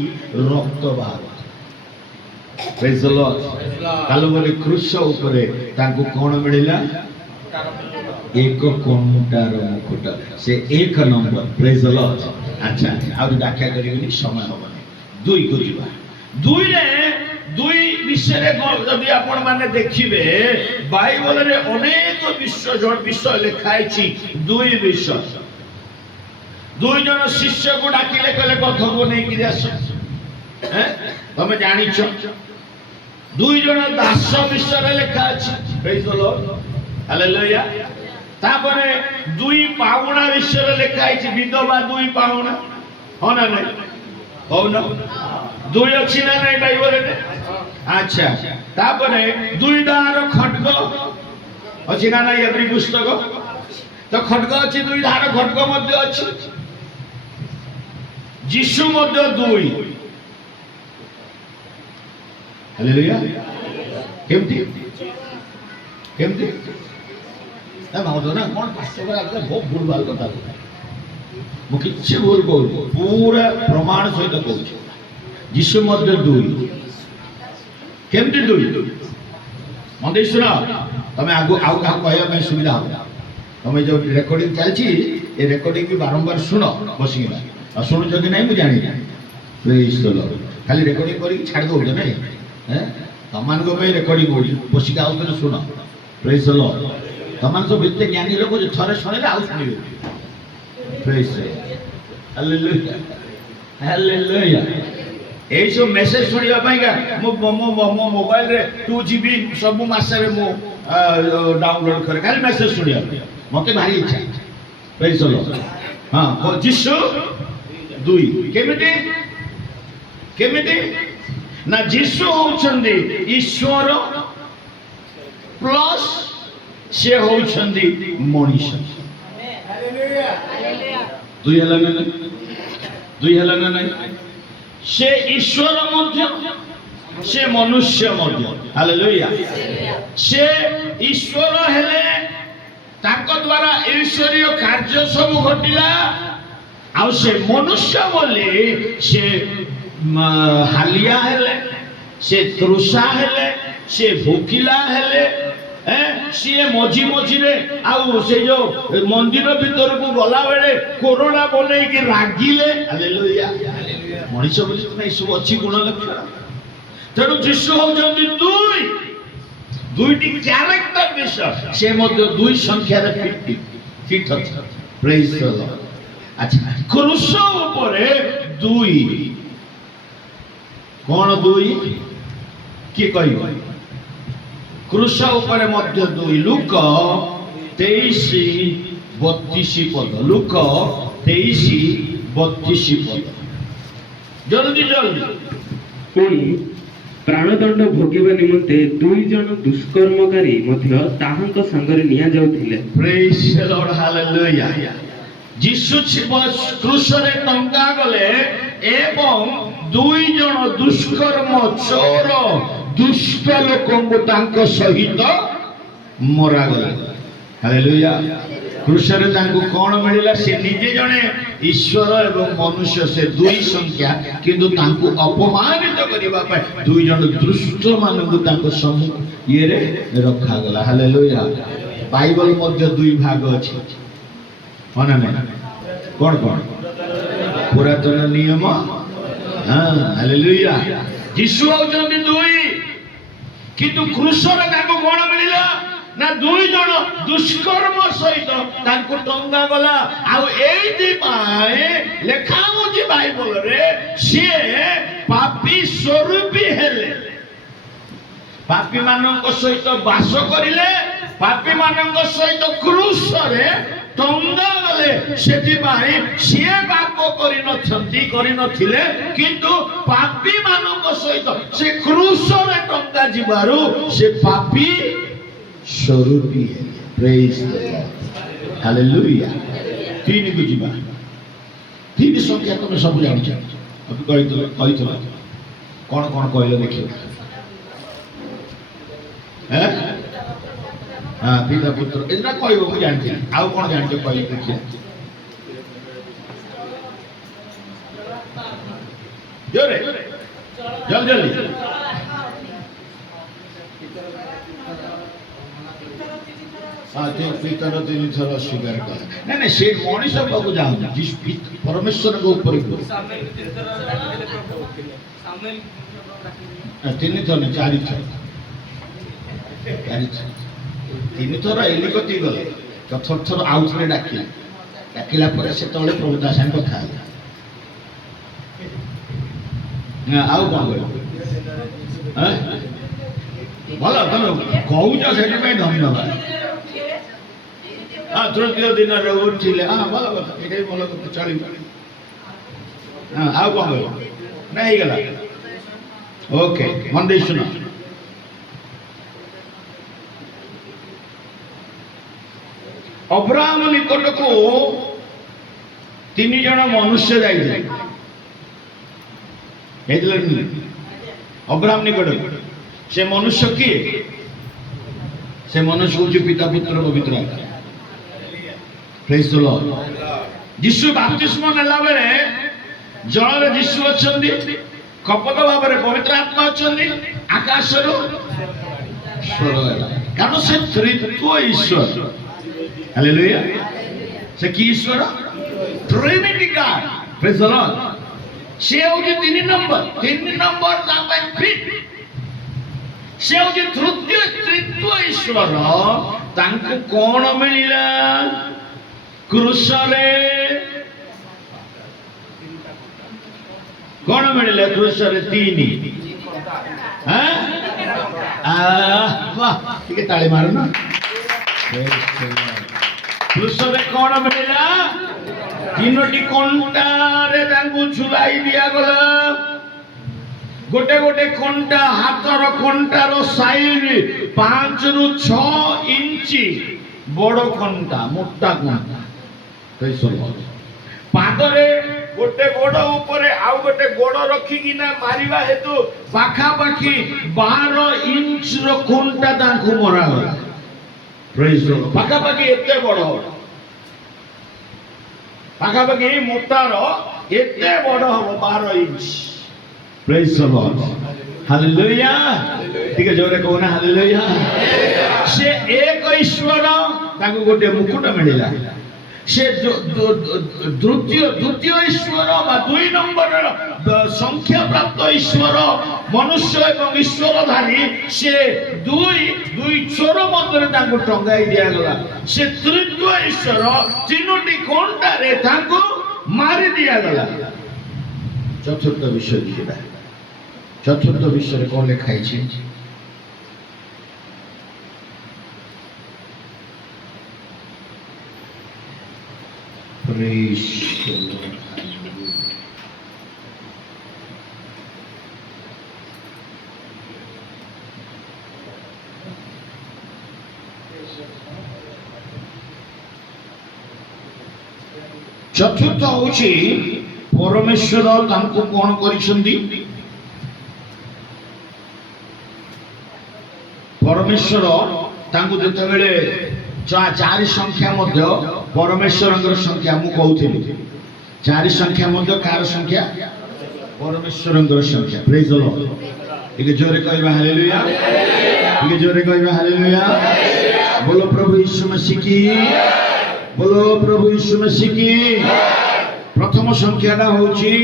ରକ୍ତ ବାହାରୁ। ପ୍ରେଜ୍ ଦ ଲର୍ଡ। କାଲବରୀ କ୍ରୁଶ ଉପରେ ତାଙ୍କୁ କଣ ମିଳିଲା? 1 କଣ୍ଟାର ମୁକୁଟ। ସେ 1 ନମ୍ବର। ପ୍ରେଜ୍ ଦ ଲର୍ଡ। ଆଚ୍ଛା, ଆଉ ବ୍ୟାଖ୍ୟା କରିବିନି, ସମୟ ହବନି। 2 କୁ ଯିବା। 2ରେ 2 ବିଷୟରେ ଯଦି ଆପଣ ମାନେ ଦେଖିବେ, ବାଇବଲରେ ଅନେକ ବିଷୟ ଲେଖା ହେଇଛି। 2 ବିଷୟ। 2 ଜଣ ଶିଷ୍ୟକୁ ଡାକିଲେ, କହିଲେ କଥକୁ ନେଇକିରି ଆସ। ତମେ ଜାଣିଛ 2 ଜଣ ଦାସ ବିଷୟରେ ଲେଖା ଅଛି। ପ୍ରେଜ୍ ଦ ଲର୍ଡ। ହାଲେଲୁୟା। ତାପରେ 2 ପାଉଣା ବିଷୟରେ ଲେଖା ହେଇଛି। ବିଧବା 2 ପାଉଣା, ହଁ ନା ନାଇଁ? ହଉନ? 2 ଅଛି ନା ନାଇଁ ବାଇବଲରେ? ଆଚ୍ଛା। ତାପରେ 2 ଧାର ଖଡ୍ଗ ଅଛି ନା ନାଇଁ? ଏଭ୍ରି ପୁସ୍ତକ ତ ଖଡ୍ଗ ଅଛି, 2 ଧାର ଖଡ୍ଗ ମଧ୍ୟ ଅଛି। ଯୀଶୁ ମଧ୍ୟ 2। ହାଲେଲୁୟା। କେମିତି କେମିତି ନା ଭାବୁଛ ନା କ'ଣ ପାଷ୍ଟର ଆଗରେ ବହୁତ ଭୁଲ ଭାଲ କଥା କହୁଛି। ମୁଁ କିଛି ଭୁଲ କହୁଛି, ପୁରା ପ୍ରମାଣ ସହିତ କହୁଛି। ଯୀଶୁ ମଧ୍ୟ ଦୁଇ। କେମିତି ଦୁଇ? ମତେ ଶୁଣ, ତମେ ଆଉ କାହାକୁ କହିବା ପାଇଁ ସୁବିଧା ହବ। ତମେ ଯୋଉ ରେକର୍ଡିଂ ଚାଲିଛି ଏ ରେକର୍ଡିଂ ବି ବାରମ୍ବାର ଶୁଣ ବସିକିନା। ଆଉ ଶୁଣୁଛ କି ନାହିଁ ମୁଁ ଜାଣିନି। ଖାଲି ରେକର୍ଡିଂ କରିକି ଛାଡ଼ି ଦଉଛ ନାଇଁ? ତମାନଙ୍କ ପାଇଁ ରେକର୍ଡିଂ କରୁଛି, ବସିକି ଆଉ ଥରେ ଶୁଣ। ପ୍ରେଜ୍ ଦ ଲର୍ଡ। ତମାନେ ସବୁ ଏତେ ଜ୍ଞାନୀ ଲୋକ ଯେ ଥରେ ଶୁଣିଲେ ଆଉ ଶୁଣିବେ। ପ୍ରେଜ୍ ଦ ଲର୍ଡ। Hallelujah hallelujah. এইসব মেসেজ শুনিবা পাইকা মো মোবাইলরে 2 GB ସବୁ ମାସରେ ମୁଁ ଡାଉନଲୋଡ୍ କରେ ଖାଲି ମେସେଜ ଶୁଣିବା ପାଇଁ। ମତେ ଭାରି ଇଚ୍ଛା। ପ୍ରେଜ୍ ଦ ଲର୍ଡ। ହଁ, ଯୀଶୁ ଦୁଇ। କେମିତି କେମିତି ନା ଯୀଶୁ ହଉଛନ୍ତି ଈଶ୍ୱର ପ୍ଲସ୍ ସେ ହଉଛନ୍ତି ମଣିଷ। ଦୁଇ ହେଲା ନା ନାଇଁ? ଦୁଇ ହେଲା ନା ନାଇଁ? ସେ ଈଶ୍ୱର ମଧ୍ୟ ସେ ମନୁଷ୍ୟ ମଧ୍ୟ। ହାଲେଲୁୟା। ସେ ଈଶ୍ୱର ହେଲେ ତାଙ୍କ ଦ୍ୱାରା ଈଶ୍ୱରୀୟ କାର୍ଯ୍ୟ ସବୁ ଘଟିଲା। ଆଉ ସେ ମନୁଷ୍ୟ ବୋଲି ସେ ହାଲିଆ ହେଲେ, ସେ ତୃଷା ହେଲେ, ସେ ଭୋକିଲା ହେଲେ। ସିଏ ମଝି ମଝିରେ ଆଉ ସେ ଯୋଉ ମନ୍ଦିର ଭିତରକୁ ଗଲା ବେଳେ କୋରୋନା ବନେଇକି ରାଗିଲେ। ହାଲେଲୁୟା। ମଣିଷ ବୋଲି ଏସବୁ ଅଛି ଗୁଣ ଲକ୍ଷଣ। ତେଣୁ ଯୀଶୁ ହଉଛନ୍ତି ଦୁଇ। ଦୁଇଟି କ୍ୟାରେକ୍ଟର ବିଷୟ। ସେ ମଧ୍ୟ ଦୁଇ ସଂଖ୍ୟାରେ ଫିଟ୍ ଅଛି। ପ୍ରେଜ୍ ଦ ଲର୍ଡ। ଆଚ୍ଛା, କ୍ରୁଶ ଉପରେ ଦୁଇ। କ'ଣ ଦୁଇ? କିଏ କହିବ? କ୍ରୁଶ ଉପରେ ମଧ୍ୟ ଦୁଇ। ଲୁକ 23:32 ପଦ। ଲୁକ 23:32 ପଦ। ଜଲ୍ଦି ଜଲ୍ଦି। ପୁଣି ପ୍ରାଣଦଣ୍ଡ ଭୋଗିବା ନିମନ୍ତେ 2 ଜଣ ଦୁଷ୍କର୍ମକାରୀ ମଧ୍ୟ ତାହାଙ୍କ ସାଙ୍ଗରେ ନିଆଯାଉଥିଲେ। ପ୍ରେଜ୍ ଦ ଲର୍ଡ। ହାଲେଲୁୟା। ଯୀଶୁ କ୍ରୁଶରେ ଟଙ୍ଗା ଗଲେ ଏବଂ 2 ଜଣ ଦୁଷ୍କର୍ମ ଚୋର ଦୁଷ୍ଟ ଲୋକଙ୍କୁ ତାଙ୍କ ସହିତ ମରାଗଲା। ହାଲେଲୁୟା। କ୍ରୁଶରେ ତାଙ୍କୁ କ'ଣ ମିଳିଲା? ସେ ନିଜେ ଜଣେ ଈଶ୍ୱର ଏବଂ ମନୁଷ୍ୟ, ସେ ଦୁଇ ସଂଖ୍ୟା, କିନ୍ତୁ ତାଙ୍କୁ ଅପମାନିତ କରିବା ପାଇଁ 2 ଜଣ ଦୁଷ୍ଟ ମାନଙ୍କୁ ତାଙ୍କ ଇଏରେ ରଖାଗଲା। ହାଲେଲୁୟା। ବାଇବଲ ମଧ୍ୟ 2 ଭାଗ ଅଛି। ହଁ ନା ନାଇଁ? କ'ଣ କ'ଣ? ପୁରାତନ ନିୟମ। ହାଲେଲୁୟା। ଯୀଶୁ ହଉଛନ୍ତି 2, କିନ୍ତୁ କ୍ରୁଶରେ ତାଙ୍କୁ କ'ଣ ମିଳିଲା? ନା 2 ଜଣ ଦୁଷ୍କର୍ମ ସହିତ ତାଙ୍କୁ ଟଙ୍ଗା ଗଲା। ଆଉ ଏଇଥିପାଇଁ ଲେଖା ହଉଛି ବାଇବଲରେ ସିଏ ପାପୀ ସ୍ୱରୂପୀ ହେଲେ। ପାପୀ ମାନଙ୍କ ସହିତ ବାସ କରିଲେ, ପାପୀ ମାନଙ୍କ ସହିତ କ୍ରୁଶରେ ଟଙ୍ଗା ଗଲେ। ସେଥିପାଇଁ ସିଏ ପାପ କରିନଥିଲେ, କିନ୍ତୁ ପାପୀ ମାନଙ୍କ ସହିତ ସେ କ୍ରୁଶରେ ଟଙ୍ଗା ଯିବାରୁ ସେ ପାପୀ ସ୍ୱରୂପୀ ହେଲେ। ପ୍ରେଜ୍ ଦ ଲର୍ଡ। ହାଲେଲୁୟା। 3 କୁ ଯିବା। 3 ସଂଖ୍ୟା ତମେ ସବୁ ଜାଣିଛ। କହିଥିଲ କ'ଣ କ'ଣ କହିଲ ଦେଖିବା। ପିତା ପୁତ୍ର ଏଇଟା କହିବ, ମୁଁ ଜାଣିଥିଲି। ଆଉ କ'ଣ ଜାଣିଛ କହିଲେ ଦେଖିବା। ଜୋରେ ଜଲ୍ଦି ଜଲ୍ଦି। ପିତାର 3 ଥର ସ୍ୱୀକାର କଲା। ନାଇଁ ସେ ମଣିଷ ପାଖକୁ ଯାଉନି, ପରମେଶ୍ୱରଙ୍କ ଉପରେ 3 ଥର 4 ଥର। 3 ଥର ଏଲି କତିକି ଗଲେ, 4ଥ ଥର ଆଉ ଥରେ ଡାକିଲା ପରେ ସେତେବେଳେ ପ୍ରଭୁ ତା ସାଙ୍ଗେ କଥା ହେଲା। ଆଉ କ'ଣ କହିବ? ଭଲ, ତମେ କହୁଛ ସେଥିପାଇଁ ଧନ୍ୟବାଦ। ତୃତୀୟ ଦିନରେ ଉଠିଲେ। ଭଲ କଥା, ଏଇଟା ବି ଭଲ କଥା, ଚଳିବ। ଆଉ କ'ଣ କହିବ? ନା ହେଇଗଲା? ଓକେ, ମନ ଦେଇ ଶୁଣ। ଅବ୍ରାହମ ନିକଟକୁ 3 ଜଣ ମନୁଷ୍ୟ ଯାଇଥିଲେ। ଅବ୍ରାହମ ନିକଟକୁ ସେ ମନୁଷ୍ୟ କିଏ? ସେ ମନୁଷ୍ୟ ହଉଛି ପିତା ପୁତ୍ର ପବିତ୍ର ଆତ୍ମା। ପ୍ରେଜ୍ ଦ ଲର୍ଡ। ଯୀଶୁ ବାପ୍ତିସ୍ମ ନେଲା ବେଳେ ଜଳରେ ଯୀଶୁ ଅଛନ୍ତି, କପଟ ଭାବରେ ପବିତ୍ର ଆତ୍ମା ଅଛନ୍ତି, ଆକାଶରୁ ସ୍ୱର ହେଲା। କାରଣ ସେ ତ୍ରିତ୍ୱ ଈଶ୍ୱର। ହାଲେଲୁୟା। ସେ କି ଈଶ୍ୱର? ଟ୍ରିନିଟି ଗଡ୍। ପ୍ରେଜ୍ ଦ ଲର୍ଡ। ସେ ହଉଛି 3 ନମ୍ବର ତା ପାଇଁ ଫିଟ୍। ସେ ହଉଛି ତ୍ରିତ୍ୱ ଈଶ୍ୱର। ତାଙ୍କୁ କଣ ମିଳିଲା? କ୍ରୁଶରେ କଣ ମିଳିଲା? କ୍ରୁଶରେ 3। ଟିକେ ତାଳି ମାରୁନ। କ୍ରୁଶରେ କଣ ମିଳିଲା? 3ଟି କଣ୍ଟାରେ ତାଙ୍କୁ ଝୁଲାଇ ଦିଆଗଲା। ଗୋଟେ ଗୋଟେ କଣ୍ଟା, ହାତର କଣ୍ଟାର ସାଇଜ 5 ରୁ 6 ଇଞ୍ଚ ବଡ କଣ୍ଟା, ମୋଟା କଣ୍ଟା। ପାଦରେ ଗୋଟେ ଗୋଡ ଉପରେ ଆଉ ଗୋଟେ ଗୋଡ ରଖିକିନା ମାରିବା ହେତୁ ପାଖାପାଖି 12 ଇଞ୍ଚର କଣ୍ଟା ତାଙ୍କୁ ମରାଗଲା। ପାଖାପାଖି ଏତେ ବଡ, ପାଖାପାଖି ମୋଟାର ଏତେ ବଡ ହବ 12 ଇଞ୍ଚ। ପ୍ରେଜ୍ ଦ ଲର୍ଡ। ହାଲେଲୁୟା। ଟିକେ ଜୋରେ କହୁନା ହାଲେଲୁୟା। ସେ ଏକ ଈଶ୍ୱର, ତାଙ୍କୁ ଗୋଟେ ମୁକୁଟ ମିଳିଲା। ସେ ଦ୍ୱିତୀୟ ଈଶ୍ୱର ବା 2 ନମ୍ବରର ସଂଖ୍ୟା ପ୍ରାପ୍ତ ଈଶ୍ୱର, ମନୁଷ୍ୟ ଏବଂ ଈଶ୍ୱରଧାରୀ। ସେ ଦୁଇ ଚୋର ମଧ୍ୟରେ ତାଙ୍କୁ ଟଙ୍ଗାଇ ଦିଆଗଲା। ସେ ତୃତୀୟ ଈଶ୍ୱର 3ଟି କଣ୍ଟାରେ ତାଙ୍କୁ ମାରି ଦିଆଗଲା। ଚତୁର୍ଥ ବିଷୟ ଯିବା। ଚତୁର୍ଥ ବିଷୟରେ କଣ ଲେଖା ହେଇଛି? ଚତୁର୍ଥ ହଉଛି ପରମେଶ୍ୱର ତାଙ୍କୁ କଣ କରିଛନ୍ତି? ପରମେଶ୍ୱର ତାଙ୍କୁ ଯେତେବେଳେ 4 ସଂଖ୍ୟା ମଧ୍ୟ ପରମେଶ୍ୱରଙ୍କର ସଂଖ୍ୟା, ମୁଁ କହୁଥିଲି 4 ସଂଖ୍ୟା ମଧ୍ୟ କାହାର ସଂଖ୍ୟା? ପରମେଶ୍ୱରଙ୍କର ସଂଖ୍ୟା। ପ୍ରେଜ୍ ଦ ଲର୍ଡ। ଟିକେ ଜୋରେ କହିବା ହାଲେଲୁୟା। ଟିକେ ଜୋରେ କହିବା ହାଲେଲୁୟା। ବୋଲୋ ପ୍ରଭୁ ଯୀଶୁ ମसीह की। ବୋଲୋ ପ୍ରଭୁ ଯୀଶୁ ମसीह की। ପ୍ରଥମ ସଂଖ୍ୟାଟା ହଉଛି,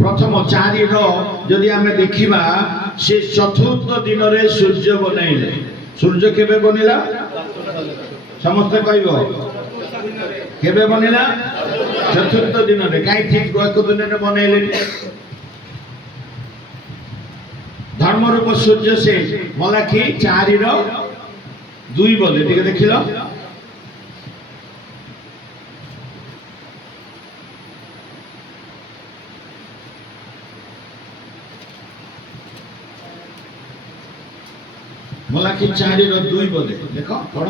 ପ୍ରଥମ 4ର ଯଦି ଆମେ ଦେଖିବା, ସେ ଚତୁର୍ଥ ଦିନରେ ସୂର୍ଯ୍ୟ ବନେଇଲେ। ସୂର୍ଯ୍ୟ କେବେ ବନିଲା? ସମସ୍ତେ କହିବ କେବେ ବନିଲା? ଚତୁର୍ଥ ଦିନରେ। କାହିଁ ଠିକ ଏକ ଦିନରେ ବନେଇଲେ? ଧର୍ମରୂପ ସୂର୍ଯ୍ୟ ସେ ମଲାଖି 4:2 ବୋଲେ। ଟିକେ ଦେଖିଲ। ମଲାଖି 4:2 ବୋଲେ। ଦେଖ ପଢ।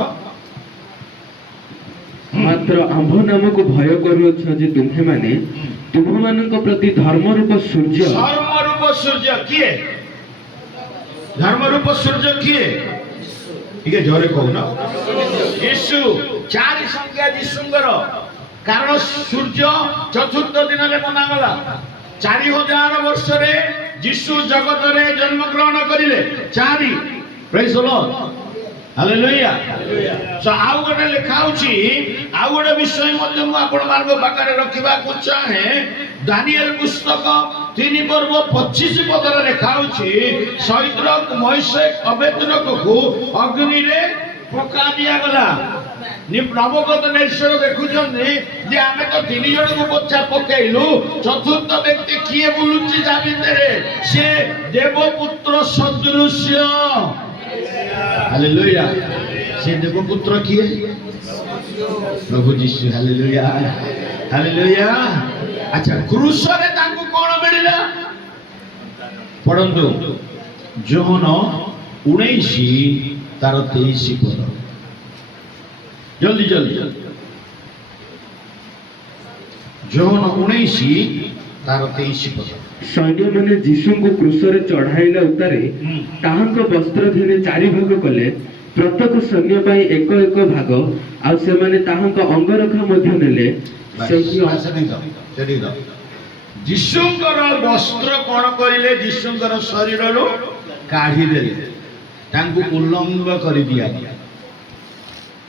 ମାତ୍ର ଆମ୍ଭ ନାମକୁ ଭୟ କରୁଅଛ ଯେ ତୁମ୍ଭେମାନେ ତୁମ୍ଭମାନଙ୍କ ପ୍ରତି ଧର୍ମରୂପ ସୂର୍ଯ୍ୟ। ଧର୍ମରୂପ ସୂର୍ଯ୍ୟ କିଏ? ଧର୍ମରୂପ ସୂର୍ଯ୍ୟ କିଏ? ଟିକେ ଜୋରେ କହୁନ। ଯୀଶୁ। 4 ସଂଖ୍ୟା ଯୀଶୁଙ୍କର। କାରଣ ସୂର୍ଯ୍ୟ ଚତୁର୍ଥ ଦିନରେ ବନାଗଲା। 4000 ବର୍ଷରେ ଯୀଶୁ ଜଗତରେ ଜନ୍ମଗ୍ରହଣ କରିଲେ। 4। ପ୍ରେଜ୍ ଦ ଲର୍ଡ। ହାଲେଲୁୟା। ଆଉ ଗୋଟେ ଲେଖା ହଉଛି, ଆଉ ଗୋଟେ ବିଷୟ ମଧ୍ୟ ମୁଁ ଆପଣମାନଙ୍କ ପାଖରେ ରଖିବାକୁ ଚାହେଁ। ଦାନିଏଲ ପୁସ୍ତକ 3 ପର୍ବ 25 ପଦରେ ଲେଖା ହଉଛି, ସୈଦ୍ରକ ମୈଶେକ ଅବେଦନେଗୋକୁ ଅଗ୍ନିରେ ପକା ଦିଆଗଲା। ନବୁକଦନେସ୍ୱର ଦେଖୁଛନ୍ତି ଯେ ଆମେ ତ 3 ଜଣଙ୍କୁ ପୋଛା ପକେଇଲୁ, ଚତୁର୍ଥ ବ୍ୟକ୍ତି କିଏ ବୁଲୁଛି ତା ଭିତରେ? ସେ ଦେବପୁତ୍ର ସଦୃଶ୍ୟ। ହାଲେଲୁୟା। ସେ ଦେବପୁତ୍ର କିଏ? ପ୍ରଭୁ ଯୀଶୁ। ହାଲେଲୁୟା। ହାଲେଲୁୟା। ଆଚ୍ଛା, କ୍ରୁଶରେ ତାଙ୍କୁ କଣ ମିଳିଲା? ପଢନ୍ତୁ। ଯୋହନ 19:23 ପଦ। ଜଲ୍ଦି ଜଲ୍ଦି। ଯୋହନ ତାର 23 ପଦ। ସୈନ୍ୟମାନେ ଯୀଶୁଙ୍କୁ କ୍ରୁଶରେ ଚଢ଼ାଇଲା ଉତ୍ତାରେ ତାହାଙ୍କ ବସ୍ତ୍ର ଘେନି 4 ଭାଗ କଲେ, ପ୍ରତ୍ୟେକ ସୈନ୍ୟ ପାଇଁ ଏକ ଏକ ଭାଗ, ଆଉ ସେମାନେ ତାହାଙ୍କ ଅଙ୍ଗରଖା ମଧ୍ୟ ନେଲେ। ସେହି ଯୀଶୁଙ୍କର ବସ୍ତ୍ର କଣ କରିଲେ? ଯୀଶୁଙ୍କର ଶରୀରରୁ କାଢିଦେଲେ, ତାଙ୍କୁ ଉଲ୍ଲଙ୍ଗ କରିଦିଆ।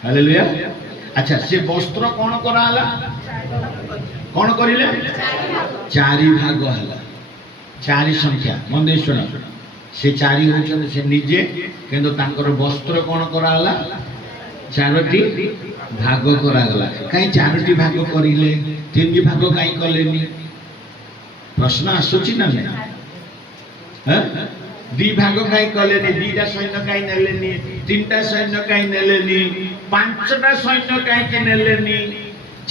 ହାଲେଲୁୟା। ଆଚ୍ଛା, ସେ ବସ୍ତ୍ର କଣ କରାହେଲା? କଣ କରିଲେ? 4 ଭାଗ ହେଲା। 4 ସଂଖ୍ୟା ମନ ଦେଇ ଶୁଣ। ସେ 4 ହଉଛନ୍ତି ସେ ନିଜେ, କିନ୍ତୁ ତାଙ୍କର ବସ୍ତ୍ର କଣ କରାହେଲା? 4ଟି ଭାଗ କରାଗଲା। କାହିଁ 4ଟି ଭାଗ କରିଲେ? 3 ଭାଗ କାହିଁ କଲେନି? ପ୍ରଶ୍ନ ଆସୁଛି ନା ନାହିଁ? 2 ଭାଗ କାହିଁ କଲେନି? 2ଟା ସୈନ୍ୟ କାହିଁ ନେଲେନି? 3ଟା ସୈନ୍ୟ କାହିଁ ନେଲେନି? 5ଟା ସୈନ୍ୟ କାହିଁକି ନେଲେନି?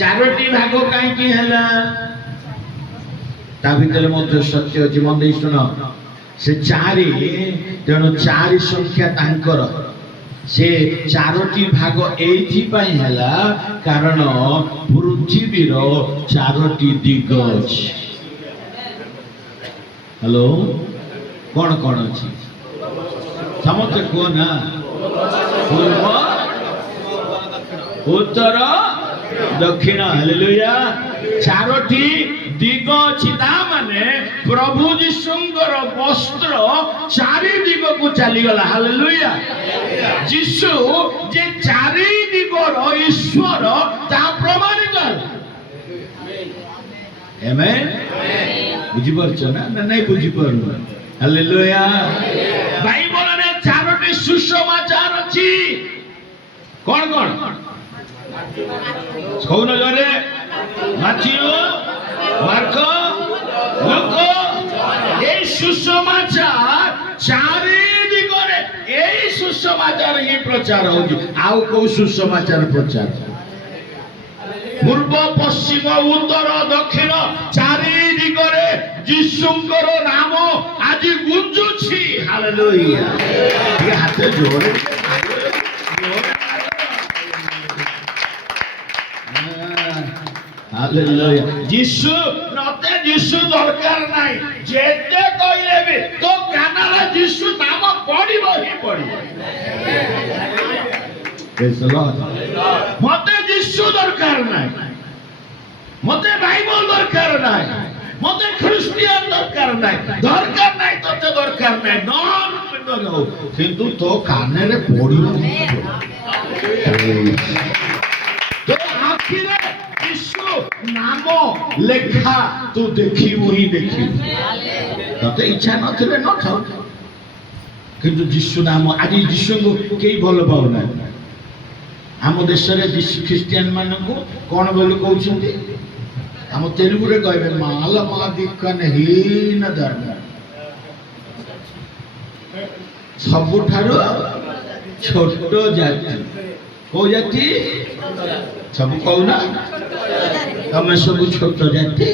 4ଟି ଭାଗ କାହିଁକି ହେଲା? ତା ଭିତରେ ମଧ୍ୟ ସତ୍ୟ ଅଛି। ମନ ଦେଇ ଶୁଣ। ସେ 4, ତେଣୁ 4 ସଂଖ୍ୟା ତାଙ୍କର। ସେ 4ଟି ଭାଗ ଏଇଥିପାଇଁ ହେଲା କାରଣ ପୃଥିବୀର 4ଟି ଦିଗ ଅଛି। ହ୍ୟାଲୋ, କଣ କଣ ଅଛି? ସମସ୍ତେ କୁହ ନା। ପୂର୍ବ, ଉତ୍ତର, ଦକ୍ଷିଣ। ହାଲେଲୁୟା। 4ଟି ଦିଗ ଅଛି। ତା ମାନେ ପ୍ରଭୁ ଯୀଶୁଙ୍କର ବସ୍ତ୍ର 4 ଦିଗକୁ ଚାଲିଗଲା। ହାଲେଲୁୟା। ଯୀଶୁ ଯେ 4 ଦିଗର ଈଶ୍ୱର ତା ପ୍ରମାଣିତ। ଆମେନ୍। ବୁଝିପାରୁଛ ନା? ନାଇଁ ବୁଝିପାରୁନ? ହାଲେଲୁୟା। ବାଇବଲରେ 4ଟି ସୁସମାଚାର ଅଛି। କଣ କଣ କହୁନ ଜୋରେ? ମାଥିଉ, ମାର୍କ, ଲୁକ। এই সুসমাচার 4 দিগরে এই সুসমাচার ହିଁ ପ୍ରଚାର ହଉଛି। ଆଉ କୋଉ ସୁସମାଚାର ପ୍ରଚାର? ପୂର୍ବ, ପଶ୍ଚିମ, ଉତ୍ତର, ଦକ୍ଷିଣ 4 ଦିଗରେ ଯୀଶୁଙ୍କର ନାମ ଆଜି ଗୁଞ୍ଜୁଛି। ହାଲେଲୁୟା। ଟିକେ ହାତ ଜୋରେ। ହାଲେଲୁୟା। ଯୀଶୁ ନତେ ଯୀଶୁ ଦରକାର ନାହିଁ। ଯେତେ କହିଲେ ବି ତୋ କାନରେ ଯୀଶୁ ନାମ ପଡିବ ହିଁ ପଡିବ। ମତେ ଯୀଶୁ ଦରକାର ନାହିଁ, ମତେ ବାଇବଲ ଦରକାର ନାହିଁ, ମତେ ଖ୍ରୀଷ୍ଟିଆନ ଦରକାର ନାହିଁ। ଦରକାର ନାହିଁ, ତତେ ଦରକାର ନାହିଁ। କିନ୍ତୁ ତୋ କାନରେ ପଡିବ, ତୋ ଆଖିରେ ଯୀଶୁ ନାମ ଲେଖା ତୁ ଦେଖିବୁ ହିଁ ଦେଖିବୁ। ତତେ ଇଚ୍ଛା ନଥିଲେ ନଥାଉ, କିନ୍ତୁ ଯୀଶୁ ନାମ। ଆଜି ଯୀଶୁଙ୍କୁ କେହି ଭଲ ପାଉନାହାନ୍ତି। ଆମ ଦେଶରେ ଯୀଶୁ ଖ୍ରୀଷ୍ଟିଆନ ମାନଙ୍କୁ କଣ ବୋଲି କହୁଛନ୍ତି? ଆମ ତେଲୁଗୁରେ କହିବେ ମାଲ ମାଦିକନ ହୀନ ଧର୍ମ। ସବୁଠାରୁ ଛୋଟ ଜାତି। କୋଉ ଜାତି? ସବୁ କହୁନା, ତମେ ସବୁ ଛୋଟ ଜାତି।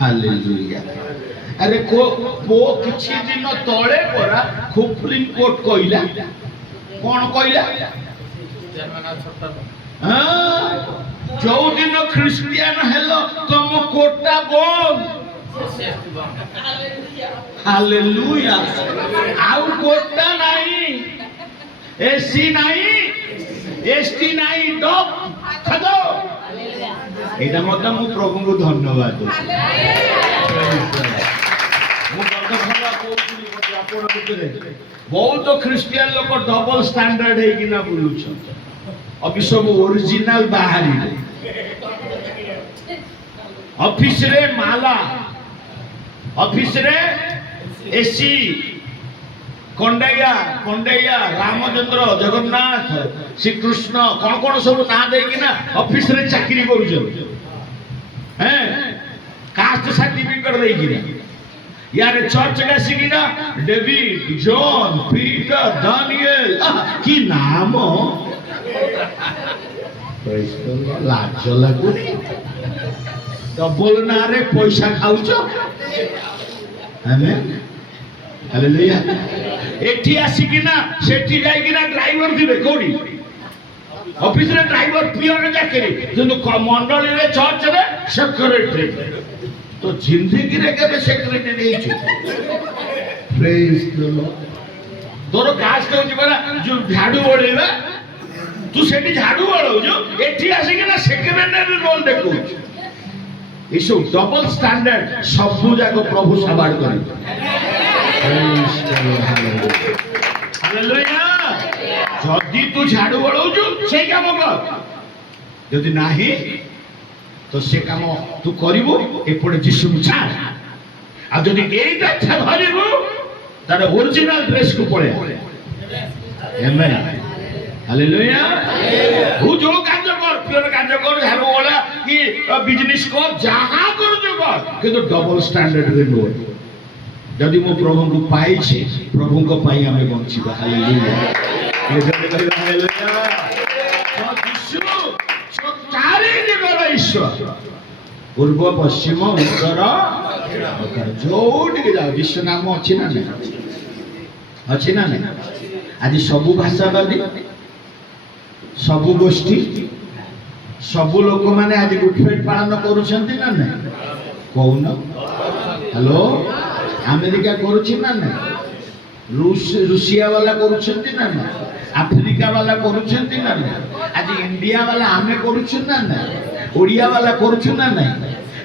ହାଲେଲୁୟା। ଆରେ କିଛି ଦିନ ତଳେ ପରା ସୁପ୍ରିମ କୋର୍ଟ କହିଲା। କଣ କହିଲା? ଯୋଉ ଦିନ ଖ୍ରୀଷ୍ଟିଆନ ହେଲ ତମ କୋର୍ଟଟା ବନ୍ଦ। ହାଲେଲୁୟା। ଆଉ କୋର୍ଟଟା ନାହିଁ, ଏସି ନାହିଁ, ଏସଟି ନାହିଁ। ଡକ୍ ଖାଦ। ଏଇଟା ମଧ୍ୟ ମୁଁ ପ୍ରଭୁଙ୍କୁ ଧନ୍ୟବାଦ ଦଉଛି। ମୁଁ ଆପଣ ଭିତରେ ବହୁତ ଖ୍ରୀଷ୍ଟିଆନ ଲୋକ ଡବଲ ଷ୍ଟାଣ୍ଡାର୍ଡ ହେଇକିନା ବୁଲୁଛନ୍ତି। ଅବି ସବୁ ଓରିଜିନାଲ ବାହାରିଲେ। ଅଫିସରେ ମାଲା, ଅଫିସରେ ଏସି, କଣ୍ଡେଇୟା, ରାମଚନ୍ଦ୍ର, ଜଗନ୍ନାଥ, ଶ୍ରୀକୃଷ୍ଣ କଣ ସବୁ ନାଁ ଦେଇକିନା ଅଫିସରେ ଚାକିରି କରୁଛନ୍ତି। କାଷ୍ଟ ସାର୍ଟିଫିକେଟ ଦେଇକିନା। ୟାରେ ଚର୍ଚ୍ଚ ଆସିକିନା ଡେଭିଡ, ଜନ୍, ପିଟର, ଦାନିଏଲ, କି ନାମ। ଲାଜ ଲାଗୁନି? ଡବଲ ନାଁରେ ପଇସା ଖାଉଛ। ହାଲେଲୁୟା। ଏଠି ଆସିକିନା ସେଠି ଯାଇକିନା ଡ୍ରାଇଭର ଥିବେ। କୋଉଠି? ଅଫିସରେ ଡ୍ରାଇଭର, ପିଅନ ଚାକିରି, କିନ୍ତୁ ମଣ୍ଡଳୀରେ ଚର୍ଚ୍ଚରେ ସେକ୍ରେଟାରୀ। तो जिंदगी रे केबे सेक्रेटरी नेइछु प्रेज द लॉर्ड तोर कास्ट होची बरा जो झाड़ू ओडेबा तू सेठी झाड़ू ओडौ जो एठी आसी के ना सेक्रेटरी रोल देखु ये सब डबल स्टैंडर्ड सबु जाको प्रभु सवार करी प्रेज द लॉर्ड हालेलुया जदि तू झाड़ू ओडौ जो से काम कर जदि नाही तो से काम तू करिवो एपटे जिसु छाड़ आ जदि एइटा धरिबो तार ओरिजिनल ड्रेस को पड़े आमेन हालेलुया तू जो कार्य कर प्योर कार्य कर झाड़ू वाला कि बिजनेस कर जहा कर जो कर किंतु डबल स्टैंडर्ड रे नो जदि मो प्रभु को पाई छे प्रभु को पाई हमें बंचिबा हालेलुया ये जदि कहिबा हालेलुया तो जिसु चारि दिगर ईश्वर पूर्व पश्चिम उत्तर जोटिके जाओ विश्व नाम अच्छी ना नहीं अच्छी ना नहीं आज सबु भाषावादी सबु गोष्ठी सबु लोक माने आज गुड फ्राइडे पालन करूछंती ना नहीं कौन हेलो अमेरिका करूछि ना नहीं रूसिया वाला करूछंती ना नहीं अफ्रीका वाला करूछंती ना नहीं आज इंडिया वाला हमें करूछु ना नहीं ओडिया वाला करूछु ना नहीं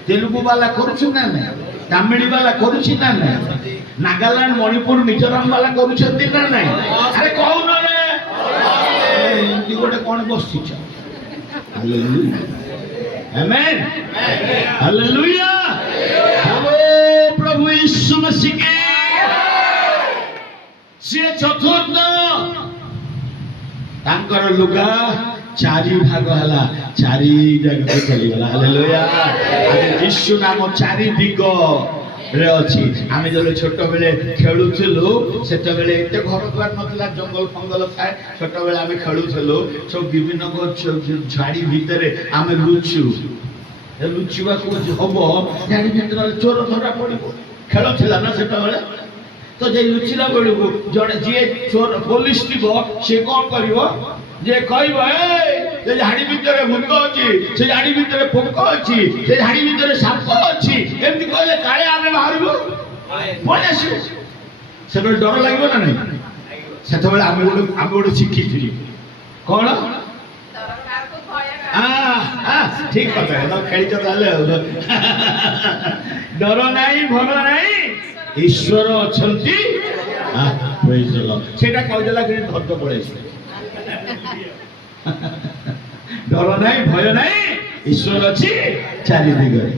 तेलुगु वाला करूछु ना नहीं तमिल वाला करूछि ना नहीं नागालैंड मणिपुर मिजोरम वाला करूछंती ना नहीं अरे कौन रे एंती गोटे कोन बसिछ हालेलुया आमेन हालेलुया बोलो प्रभु यीशु मसीह के से चतुर्थ तांकर लुगा चारि भाग हला चारि जगह चली गला हालेलुया आज यीशु नाम चारि दिग रे अछि आमे जले छोट बेले खेलुथिलु सेते बेले एते घर द्वार नथला जंगल फंगल थाए छोट बेले आमे खेलुथिलु सब विभिन्न गछ झाड़ी भितरे आमे लुचु लुचिबा को हबो झाड़ी भितर चोर धरा पड़िबो खेलुथिला ना सेते बेले तो जे लुचिला बेलु जड़े जे चोर पुलिस थिबो से कोन करिवो जे कहबो ए से झाड़ी भितरे भूत अछि से झाड़ी भितरे पोक अछि से झाड़ी भितरे साप अछि एमति कहले काळे आमे बाहरबो पळेसु से डर लागबो ना नहीं सेते बेले आमे गोटे शिखिथिलु कोन ठीक कथा है खेली चले डर नहीं भल नहीं ईश्वर अछंती प्रेज द लॉर्ड सेटा कह देला कि धरत पड़े डर नहीं भय नहीं ईश्वर अछि चारि दिगरे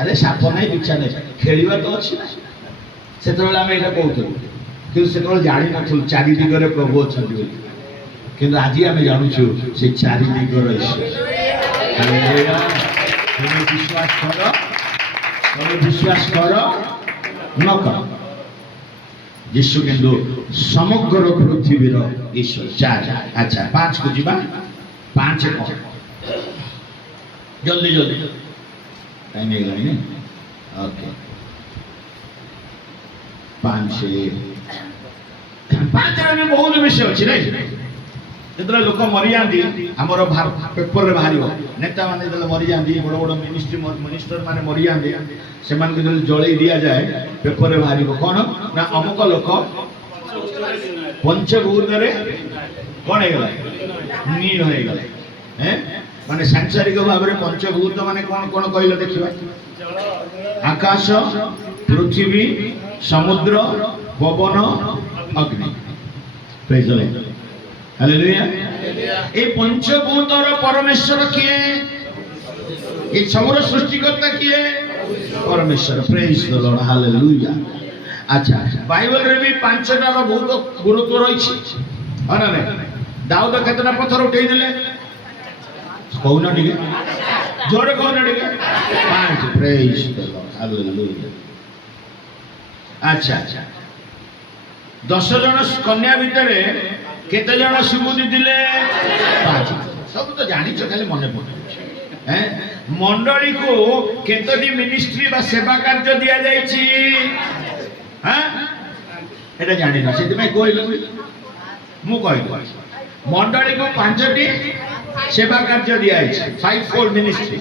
अरे साप नहीं बिछा नहीं खेलिबा तो अछि ना सेतबेला हम एटा कहथु कि सेतबेला जानि नथु चारि दिगरे प्रभु अछंती बोली किंतु आज हम जानू छु से चारि दिगरे ईश्वर हालेलुया तुम विश्वास करो न कर यीशु किंतु समग्र पृथ्वीर ईश्वर चार अच्छा 5 को जीवा 5 को जल्दी जल्दी टाइम नहीं लगे ओके 5 में बहुत विषय अच्छी नहीं जेतले लोक मरि जांदी हमर पेपर रे बाहरिबो नेता माने जेतले मरि जांदी बड़ बड़ मिनिस्टर माने मरि जांदी सेमान के जेतले जळै दिया जाय पेपर रे बाहरिबो कोन ना अमुक लोक पंचभूत रे कोन हे गला नील हे गला हैं माने सांसारिक भाव रे पंचभूत माने कोन कोन कहिलो देखिबा आकाश पृथ्वी समुद्र पवन अग्नि प्रेज द लॉर्ड हालेलुया ए पंचभूतर परमेश्वर किए ए समग्र सृष्टिकर्ता किए परमेश्वर प्रेज द लॉर्ड हालेलुया अच्छा बाइबल रे भी 5टा रो बहुत गुरुत्व रहिछि अरे रे दाऊद केतना पत्थर उठेई देले कहूना ठीक जोरे कहूना ठीक 5 प्रेज द लॉर्ड हालेलुया अच्छा 10 जन कन्या भितरे केते जन सुबुद्धि दिले 5 सब तो जानि छ खाली मने पड़े हैं मंडली को केतोटी मिनिस्ट्री बा सेवा कार्य दिया जाय छी हैं एटा जानि न सेति में कोइलो मु कहलो मंडली को 5टी सेवा कार्य दिया जाय छी 5 फोल्ड मिनिस्ट्री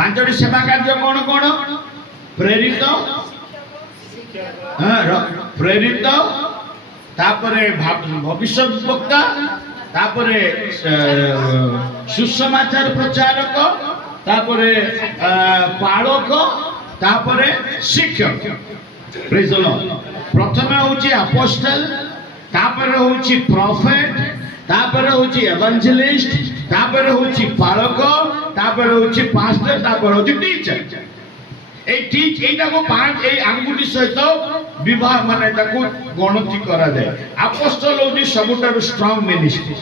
5टी सेवा कार्य कोन कोन ପ୍ରେରିତ ପ୍ରେରିତ ତାପରେ ଭବିଷ୍ୟତ ବକ୍ତା ତାପରେ ସୁସମାଚାର ପ୍ରଚାରକ ତାପରେ ପାଳକ ତାପରେ ଶିକ୍ଷକ। ପ୍ରେଜ୍ ଦ ଲର୍ଡ। ପ୍ରଥମେ ହଉଛି ଆପୋଷ୍ଟଲ, ତାପରେ ହଉଛି ପ୍ରଫେଟ, ତାପରେ ହଉଛି ଏଭାଞ୍ଜେଲିଷ୍ଟ, ତାପରେ ହଉଛି ପାଳକ, ତାପରେ ହଉଛି ପାଷ୍ଟର, ତାପରେ ହଉଛି টিচার। এইটাকে পাঁচ এই আঙ্গুটি সহিত বিবাহ মানে তাকে গণতি করা যায়। আপোস্টল হচ্ছে সবুঠারু স্ট্রং মিনিস্ট্রি।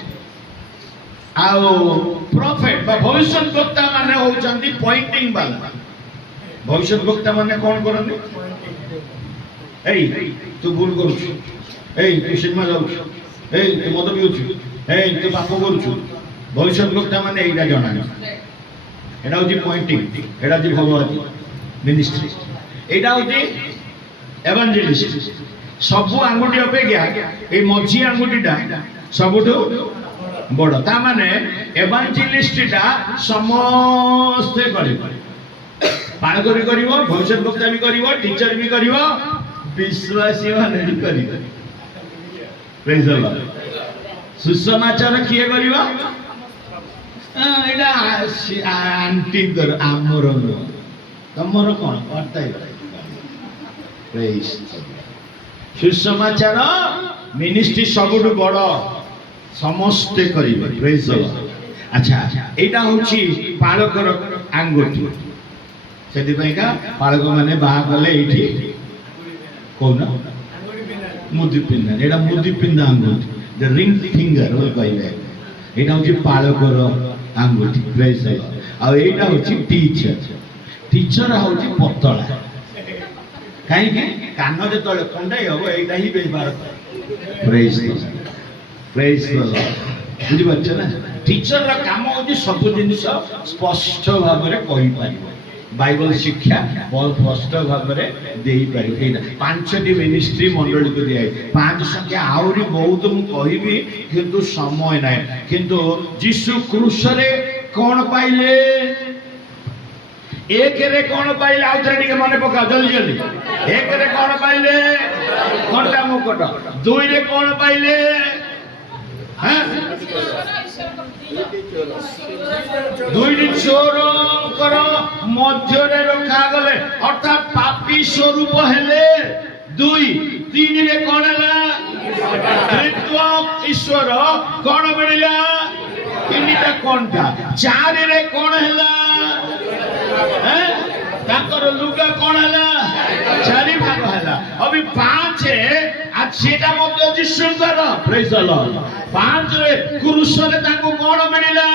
আও প্রফেট বা ভবিষ্যৎ বক্তা মানে হচ্ছেন পয়েন্টিং বালা। ভবিষ্যৎ বক্তা মানে কোন করନ୍ତି? এই তু ভুল করছু, এই তু সিনেমা যাচ্ছু, এই তু মদ পিউছু, এই তু পাপ করছু। ভবিষ্যৎ বক্তা মানে এইটা জনা না। এটা হচ্ছে পয়েন্টিং, এটা হচ্ছে ভগবতী মিনিস্ট্রি। এইটা হচ্ছে এভাঞ্জেলিস্ট। সবু আঙ্গুটি অপেক্ষা এই মঝি আঙ্গুটিটা সবুঠু বড়। তা মানে এভাঞ্জেলিস্টটা সমস্তে করিব, পাଳକ ବି କରିବ, ଭବିଷ୍ୟତ ବକ୍ତା ବି କରିବ, ଟିଚର ବି କରିବ, ବିଶ୍ୱାସୀ ମାନେ ବି କରିବ। ପ୍ରେଜ୍ ଦ ଲର୍ଡ। ସୁସମାଚାର କିଏ କରିବ? ଏଇଟା ଆଣ୍ଟିଙ୍କର, ଆମର ନୁହଁ। ତମର କଣ କର୍ତ୍ତବ୍ୟ? ପ୍ରେଜ୍ ଦ ଲର୍ଡ। ସୁସମାଚାର ମିନିଷ୍ଟ୍ରି ସବୁଠୁ ବଡ଼, ସମସ୍ତେ କରିବେ। ପ୍ରେଜ୍ ଦ ଲର୍ଡ। ଆଚ୍ଛା, ଏଇଟା ହଉଛି ପାଳକର ଆଙ୍ଗୁଠି। ସେଥିପାଇଁକା ପାଳକ ମାନେ ବାହା କଲେ ଏଇଠି କହୁନ ମୁଦି ପିନ୍ଧା, ଏଇଟା ମୁଦି ପିନ୍ଧା ଆଙ୍ଗୁଠି, ରିଙ୍ଗ ଫିଙ୍ଗର କହିବେ। ଏଇଟା ହଉଛି ପାଳକର ଆଙ୍ଗୁଠି। ପ୍ରେଜ୍ ଦ ଲର୍ଡ। ଆଉ ଏଇଟା ହଉଛି ଟିଚର। ଟିଚର ହଉଛି ପତଳା, କାହିଁକି? କାନ ଯେତେବେଳେ କୁଣ୍ଡାଇ ହବ ଏଇଟା ହିଁ ବ୍ୟବହାର କରେ। ପ୍ରେଜ୍ ଦ ଲର୍ଡ। ପ୍ରେଜ୍ ଦ ଲର୍ଡ। ବୁଝିପାରୁଛ ନା? ଟିଚରର କାମ ହଉଛି ସବୁ ଜିନିଷ ସ୍ପଷ୍ଟ ଭାବରେ କହିପାରିବ, ବାଇବଲ ଶିକ୍ଷା ସ୍ପଷ୍ଟ ଭାବରେ ଦେଇପାରିବ। ଏଇଟା ପାଞ୍ଚଟି ମିନିଷ୍ଟ୍ରି ମଣ୍ଡଳୀକୁ ଦିଆଯାଇଛି। ପାଞ୍ଚ ସଂଖ୍ୟା ଆହୁରି ବହୁତ ମୁଁ କହିବି, କିନ୍ତୁ ସମୟ ନାହିଁ। କିନ୍ତୁ ଯୀଶୁ କ୍ରୁଶରେ କଣ ପାଇଲେ? ଏକରେ କଣ ପାଇଲେ? ଆଉ ଥରେ ଟିକେ ମନେ ପକାଅ ଜଲ୍ଦି ଜଲ୍ଦି। ଏକରେ କଣ ପାଇଲେ? ଘଣ୍ଟା ମୁକୁଟ। ଦୁଇରେ କଣ ପାଇଲେ? দুইটি চোরଙ୍କର ମଧ୍ୟରେ ରଖାଗଲେ, ଅର୍ଥାତ୍ ପାପୀ ସ୍ୱରୂପ ହେଲେ ଦୁଇ। ତିନିରେ କଣ ହେଲା? ତ୍ରିତ୍ୱ ଈଶ୍ୱର କଣ ମିଳିଲା? ତିନିଟା କଣ୍ଟା। ଚାରିରେ କଣ ହେଲା? ତାଙ୍କର ଲୁଗା କଣ ହେଲା? ଚାରି ଭାଗ ହେଲା। ଅବି ପାଞ୍ଚ ସେଟା ମଧ୍ୟ ଯୀଶୁଙ୍କର। ପ୍ରେଜ୍ ଦ ଲର୍ଡ। ପାଞ୍ଚରେ କ୍ରୁଶରେ ତାଙ୍କୁ କଣ ମିଳିଲା?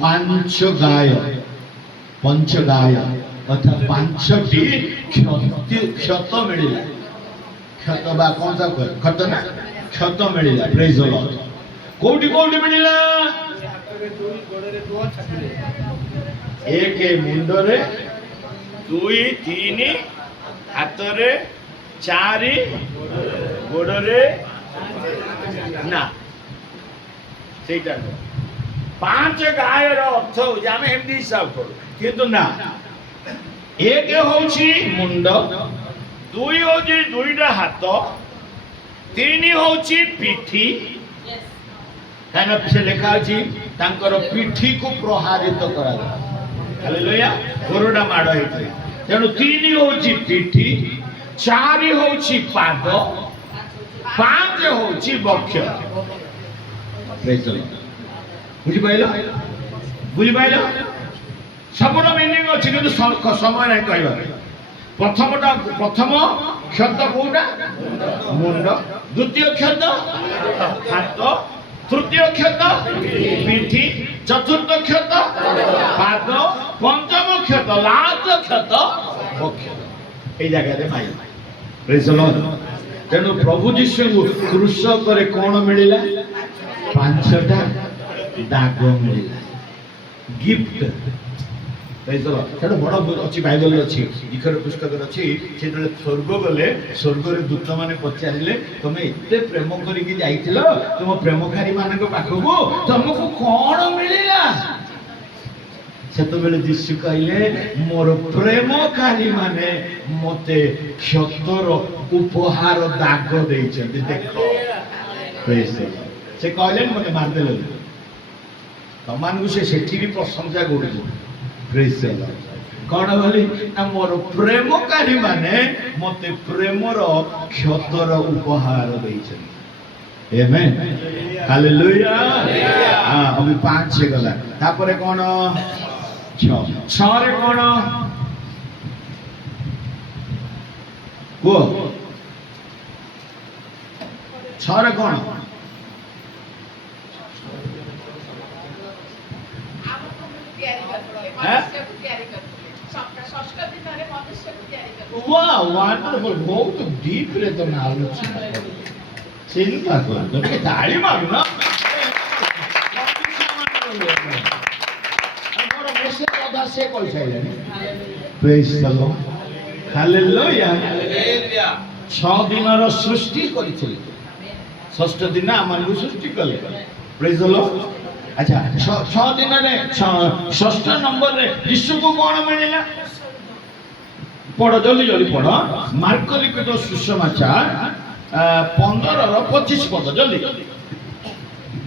ପାଞ୍ଚ ଗାୟ, ପଞ୍ଚ ଗାୟ ଅର୍ଥାৎ ପାଞ୍ଚଟି କ୍ଷତ ମିଳିଲା। କ୍ଷତ ବା କଣ ତାକୁ କହ? କ୍ଷତ ନା କ୍ଷତ ମିଳିଲା। ପ୍ରେଜ୍ ଦ ଲର୍ଡ। କୋଉଠି କୋଉଠି ମିଳିଲା? ଏକ ମୁଣ୍ଡରେ, ଦୁଇ ତିନି ହାତରେ, ଚାରି ଗୋଡରେ, ନା ସେଇଟା ନୁହଁ। ପାଞ୍ଚ ଗାୟର ଅର୍ଥ ହଉଛି ଆମେ ଏମିତି ହିସାବ କରୁ, କିନ୍ତୁ ନା। ଏକ ହଉଛି ମୁଣ୍ଡ, ଦୁଇ ହଉଛି ଦୁଇଟା ହାତ, ତିନି ହଉଛି ପିଠି। କାହିଁକିନା ସେ ଲେଖା ଅଛି ତାଙ୍କର ପିଠିକୁ ପ୍ରହାରିତ କରାଗଲା। ହାଲେଲୁୟା। ଗୋଡଟା ମାଡ଼ ହେଇଥିଲା। ତେଣୁ ତିନି ହଉଛି ପିଠି, ଚାରି ହଉଛି ପାଦ, ପାଞ୍ଚ ହଉଛି ବକ୍ଷ। ବୁଝିପାରିଲ? ବୁଝିପାରିଲ? ସବୁର ମିନିଂ ଅଛି, କିନ୍ତୁ ସମୟ ନାହିଁ କହିବା। ପ୍ରଥମ କ୍ଷତ କୋଉଟା? ମୁଣ୍ଡ। ଦ୍ୱିତୀୟ କ୍ଷତ ହାତ, ତୃତୀୟ କ୍ଷତ ପିଠି, ଚତୁର୍ଥ କ୍ଷତ ପାଦ, ପଞ୍ଚମ କ୍ଷତ ଲାଷ୍ଟ କ୍ଷତ ବକ୍ଷ। এই ଜାଗାରେ ମାଇ। ପ୍ରେଜ୍ ଦ ଲର୍ଡ। ତେଣୁ ପ୍ରଭୁ ଯୀଶୁଙ୍କୁ କ୍ରୁଶ ଉପରେ କଣ ମିଳିଲା? ପାଞ୍ଚଟା ଦାଗ ମିଳିଲା, ଗିଫ୍ଟ। ପ୍ରେଜ୍ ଦ ଲର୍ଡ। ସେଟା ବଡ଼ ଅଛି, ବାଇବଲରେ ଅଛି, ଜିଖର ପୁସ୍ତକରେ ଅଛି। ସେତେବେଳେ ସ୍ୱର୍ଗ ଗଲେ, ସ୍ୱର୍ଗରେ ଦୂତମାନେ ପଚାରିଲେ, ତମେ ଏତେ ପ୍ରେମ କରିକି ଯାଇଥିଲ ତୁମ ପ୍ରେମକାରୀ ମାନଙ୍କ ପାଖକୁ, ତମକୁ କଣ ମିଳିଲା? ସେତେବେଳେ ଯୀଶୁ କହିଲେ ମୋର ପ୍ରେମକାରୀ ମାନେ ମତେ କ୍ଷତର ଉପହାର ଦାଗ ଦେଇଛନ୍ତି। ଦେଖ Praise the Lord। ସେ କହିଲେନି ମତେ ମାରିଦେଲେ, ତମମାନଙ୍କୁ ସେ ସେଠି ବି ପ୍ରଶଂସା କରୁଛି। Praise the Lord। କଣ ବୋଲି ନା ମୋର ପ୍ରେମକାରୀ ମାନେ ମତେ ପ୍ରେମର କ୍ଷତର ଉପହାର ଦେଇଛନ୍ତି। Amen। ହାଲେଲୁୟା। ଅବି 5 ହେଇଗଲା। ତାପରେ କଣ 6ରେ କଣ କୁହ? 6ରେ କଣ? ୱାଣ୍ଡରଫୁଲ, ବହୁତ ଡିପରେ ତମେ ଆଲୋଚନା କର। ଚିନ୍ତା କର, ଟିକେ ତାଳି ମାରୁନ। ସେ କହିସାରିଲେଣି। Praise the Lord। ହାଲେଲୁୟା। 6 ଦିନର ସୃଷ୍ଟି କରିଥିଲେ, 6ଠ ଦିନ ଆମମାନଙ୍କୁ ସୃଷ୍ଟି କଲେ। Praise the Lord। ଆଚ୍ଛା 6 ଦିନରେ 6ଠ ନମ୍ବରରେ ଯୀଶୁକୁ କଣ ମିଳିଲା? ପଢ, ଜଲ୍ଦି ଜଲ୍ଦି ପଢ। ମାର୍କ ଲିଖିତ ସୁସମାଚାର 15ର 25 ପଦ, ଜଲ୍ଦି।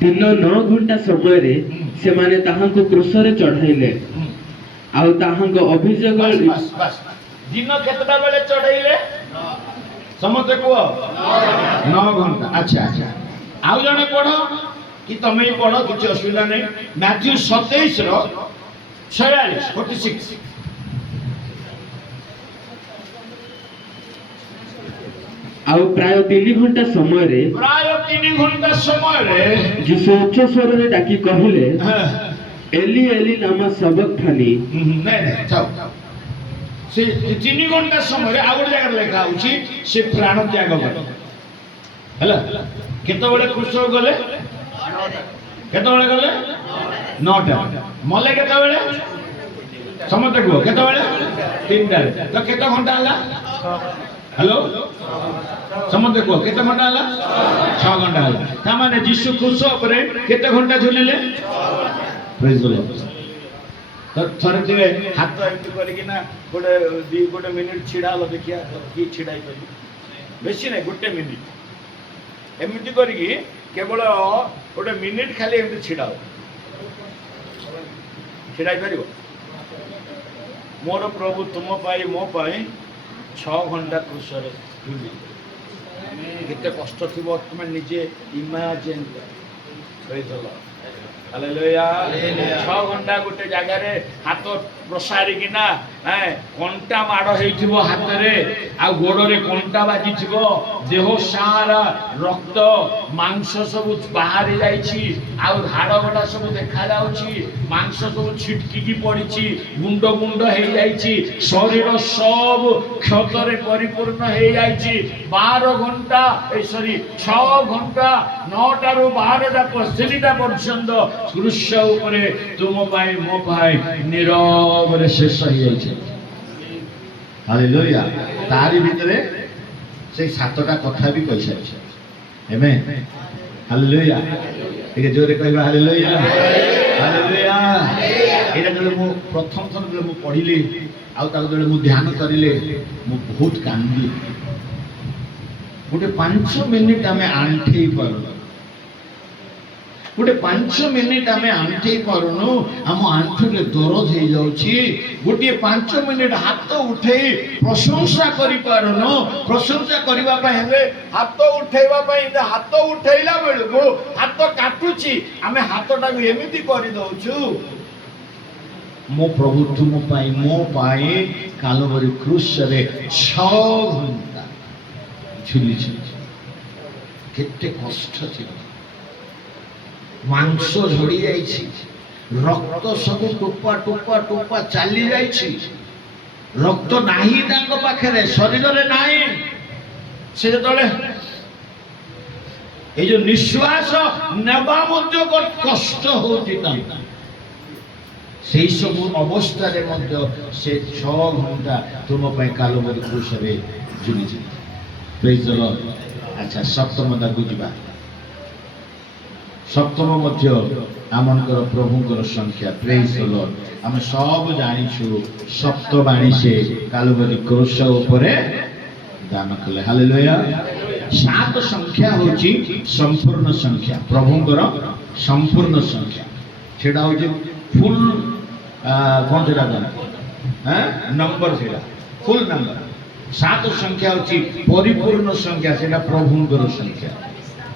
ଦିନ 9 ଘଣ୍ଟା ସମୟରେ ସେମାନେ ତାହାଙ୍କୁ କ୍ରୁଶରେ ଚଢାଇଲେ, ଆଉ ତାହାଙ୍କ ଅଭିଯୋଗ ଦିନ କେତେଟା ବେଳେ ଚଢେଇଲେ? ସମସ୍ତେ କୁହ। 9 ଘଣ୍ଟା। ଆଚ୍ଛା ଆଚ୍ଛା, ଆଉ ଜଣେ ପଢ କି ତମେ ବି ପଢ, କିଛି ଅସୁବିଧା ନାହିଁ। ମାଥ୍ୟୁ 27:46। ଆଉ ପ୍ରାୟ 3 ଘଣ୍ଟା ସମୟରେ ଯୀଶୁ ଉଚ୍ଚ ସ୍ୱରରେ ଡାକି କହିଲେ, ଏଲି ଏଲି ଲାମା ସବକ୍ତାନି। ସେ 3 ଘଣ୍ଟା ସମୟରେ ଆଉ ଗୋଟେ ଜାଗାରେ ଲେଖା ହଉଛି ସେ ପ୍ରାଣ ତ୍ୟାଗ କଲେ। ହେଲା, କେତେବେଳେ କ୍ରୁଶ ଗଲେ? କେତେବେଳେ ଗଲେ? 9ଟା। ମଲେ କେତେବେଳେ? ସମସ୍ତେ କୁହ, କେତେବେଳେ? 3ଟାରେ। ତ କେତେ ଘଣ୍ଟା ହେଲା? ହ୍ୟାଲୋ, ସମସ୍ତେ କୁହ, କେତେ ଘଣ୍ଟା ହେଲା? 6 ଘଣ୍ଟା ହେଲା। ତାମାନେ ଯୀଶୁ କ୍ରୁଶ ଉପରେ କେତେ ଘଣ୍ଟା ଝୁଲିଲେ? Praise the Lord। ଥରେ ଥିବେ ହାତ ଏମିତି କରିକିନା ଗୋଟେ ମିନିଟ୍ ଛିଡ଼ା ହଲ, ଦେଖିଆ କିଏ ଛିଡ଼ା ହେଇପାରିବ? ବେଶୀ ନାହିଁ, 1 ମିନିଟ୍ ଏମିତି କରିକି, କେବଳ 1 ମିନିଟ୍ ଖାଲି ଏମିତି ଛିଡ଼ା ହବ। ଛିଡ଼ା ହେଇପାରିବ? ମୋର ପ୍ରଭୁ ତୁମ ପାଇଁ ମୋ ପାଇଁ 6 ଘଣ୍ଟା କ୍ରୁଶରେ ଝୁଲି, କେତେ କଷ୍ଟ ଥିବ ତୁମେ ନିଜେ ଇମାଜିନ୍ କର। Praise the Lord। ହାଲେଲୁୟା। 6 ଘଣ୍ଟା ଗୋଟେ ଜାଗାରେ ହାତ ପ୍ରସାରିକିନା, କଣ୍ଟା ମାଡ଼ ହେଇଥିବ ହାତରେ, ଆଉ ଗୋଡ଼ରେ କଣ୍ଟା ବାଜିଥିବ, ଦେହ ସାରା ରକ୍ତ ମାଂସ ସବୁ ବାହାରି ଯାଇଛି, ଆଉ ହାଡ଼ ଗଡ଼ା ସବୁ ଦେଖାଯାଉଛି, ମାଂସ ସବୁ ଛିଟକିକି ପଡ଼ିଛି, ଗୁଣ୍ଡ ଗୁଣ୍ଡ ହେଇଯାଇଛି, ଶରୀର ସବୁ କ୍ଷତରେ ପରିପୂର୍ଣ୍ଣ ହେଇଯାଇଛି। 12 ଘଣ୍ଟା 6 ଘଣ୍ଟା 9ଟାରୁ 12ଟା 3ଟା ପର୍ଯ୍ୟନ୍ତ କ୍ରୁଶ ଉପରେ ତୁମ ପାଇଁ ମୋ ପାଇଁ ନୀରବରେ ଶେଷ ହେଇଯାଇଛି। ହାଲେଲୁୟା। ତାରି ଭିତରେ ସେଇ 7ଟା କଥା ବି କହିସାରିଛି। ଆମେନ୍। ହାଲେଲୁୟା। ଟିକେ ଜୋରେ କହିବା ହାଲେଲୁୟା। ହାଲେଲୁୟା। ଏଇଟା ଯେତେବେଳେ ମୁଁ ପ୍ରଥମ ଥର ଯେତେବେଳେ ମୁଁ ପଢିଲି, ଆଉ ତାକୁ ଯେତେବେଳେ ମୁଁ ଧ୍ୟାନ କରିଲି, ମୁଁ ବହୁତ କାନ୍ଦିଲି। ଗୋଟେ 5 ମିନିଟ୍ ଆମେ ଆଣ୍ଠେଇ ପାରୁନୁ, ଗୋଟେ 5 ମିନିଟ୍ ଆମେ ଆଣ୍ଠେଇ ପାରୁନୁ, ଆମ ଆଣ୍ଠୁରେ ଦରଜ ହେଇଯାଉଛି। ଗୋଟିଏ 5 ମିନିଟ୍ ହାତ ଉଠେଇ ପ୍ରଶଂସା କରିପାରୁନୁ। ପ୍ରଶଂସା କରିବା ପାଇଁ ହେଲେ ହାତ ଉଠେଇବା ପାଇଁ, ହାତ ଉଠେଇଲା ବେଳକୁ ହାତ କାଟୁଛି, ଆମେ ହାତଟାକୁ ଏମିତି କରିଦଉଛୁ। ମୋ ପ୍ରଭୁ ତୁମ ପାଇଁ ମୋ ପାଇଁ କାଲବରୀ କ୍ରୁଶରେ 6 ଘଣ୍ଟା ଝୁଲିଛନ୍ତି। କେତେ କଷ୍ଟ ଥିବ, ମାଂସ ଝଡ଼ି ଯାଇଛି, ରକ୍ତ ସବୁ ଟୋପା ଟୋପା ଟୋପା ଚାଲି ଯାଇଛି, ରକ୍ତ ନାହିଁ ତାଙ୍କ ପାଖରେ, ଶରୀରରେ ନାହିଁ। ସେ ଯେତେବେଳେ ଏଇ ଯୋଉ ନିଶ୍ୱାସ ନେବା ମଧ୍ୟ କଷ୍ଟ ହଉଛି ତାଙ୍କୁ, ସେଇ ସବୁ ଅବସ୍ଥାରେ ମଧ୍ୟ ସେ 6 ଘଣ୍ଟା ତୁମ ପାଇଁ କାଲବରୀ କ୍ରୁଶରେ ଝୁଲିଛନ୍ତି। ପ୍ରେଜ୍ ଦ ଲର୍ଡ। ଆଚ୍ଛା, 7ମ ଦାଗକୁ ଯିବା। सप्तम मध्य आमनकर प्रभुंकर संख्या प्रेज द लॉर्ड हम सब जानिछु सप्तवाणी से कालवरी क्रूस उपरे दान कले हालेलुया। सात संख्या होची संपूर्ण संख्या प्रभुंकर संपूर्ण संख्या सेटा होची फुल कौन सेटा नंबर सेटा फुल नंबर। सात संख्या होची परिपूर्ण संख्या सेटा प्रभुंकर संख्या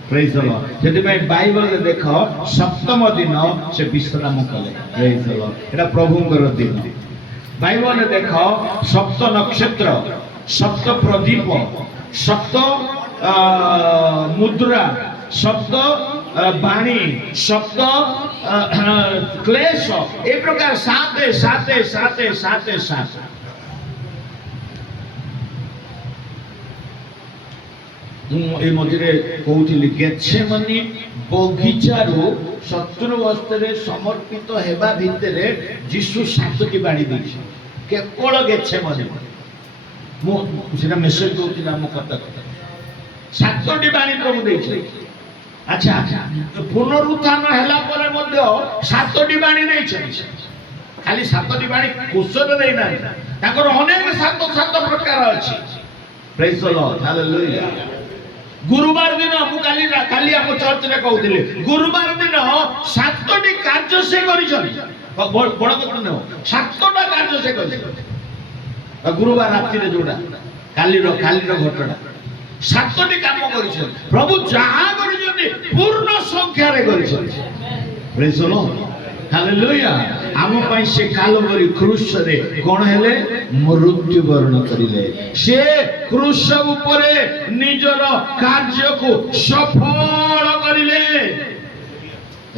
प्रेज द लॉर्ड। जदि मैं बाइबल रे देखो सप्तम दिन से विश्राम कले प्रेज द लॉर्ड एटा प्रभुंकर दिन। बाइबल रे देखो सप्त नक्षत्र सप्त प्रदीप सप्त मुद्रा सप्त बाणी सप्त क्लेश ए प्रकार साते साते साते साते सात ये मझे कहूली गेत्सेमनी बगीचारू शत्रु हस्ते समर्पित हेबा भितर जीशु सातटी बाणी देछि केवल गेत्सेमनी मुझे मेसेज दूसरा मो कथा सातटी बाणी प्रभु देछि। अच्छा पुनरुत्थान हैला परे मध्य सातटी बाणी देछि खाली सातटी बाणी कुशल देइ ना ताकर अनेक सात सात प्रकार अछि प्रेज द लॉर्ड हालेलुया। गुरुवार दिन मु काली हम चर्च रे कहउथिले गुरुवार दिन सातटी कार्य से करिछन बड़ कथा न सातटा कार्य से करिछन गुरुवार राति रे जोडा काली रो घटना सातटी काम करिछन प्रभु जहा करिछन पूर्ण संख्या रे करिछन प्रेज द लॉर्ड हालेलुया। आम पई से कालवरी क्रूस रे कोन हेले मृत्यु वर्ण करिले से क्रूस उपरे निजर कार्य को सफल करिले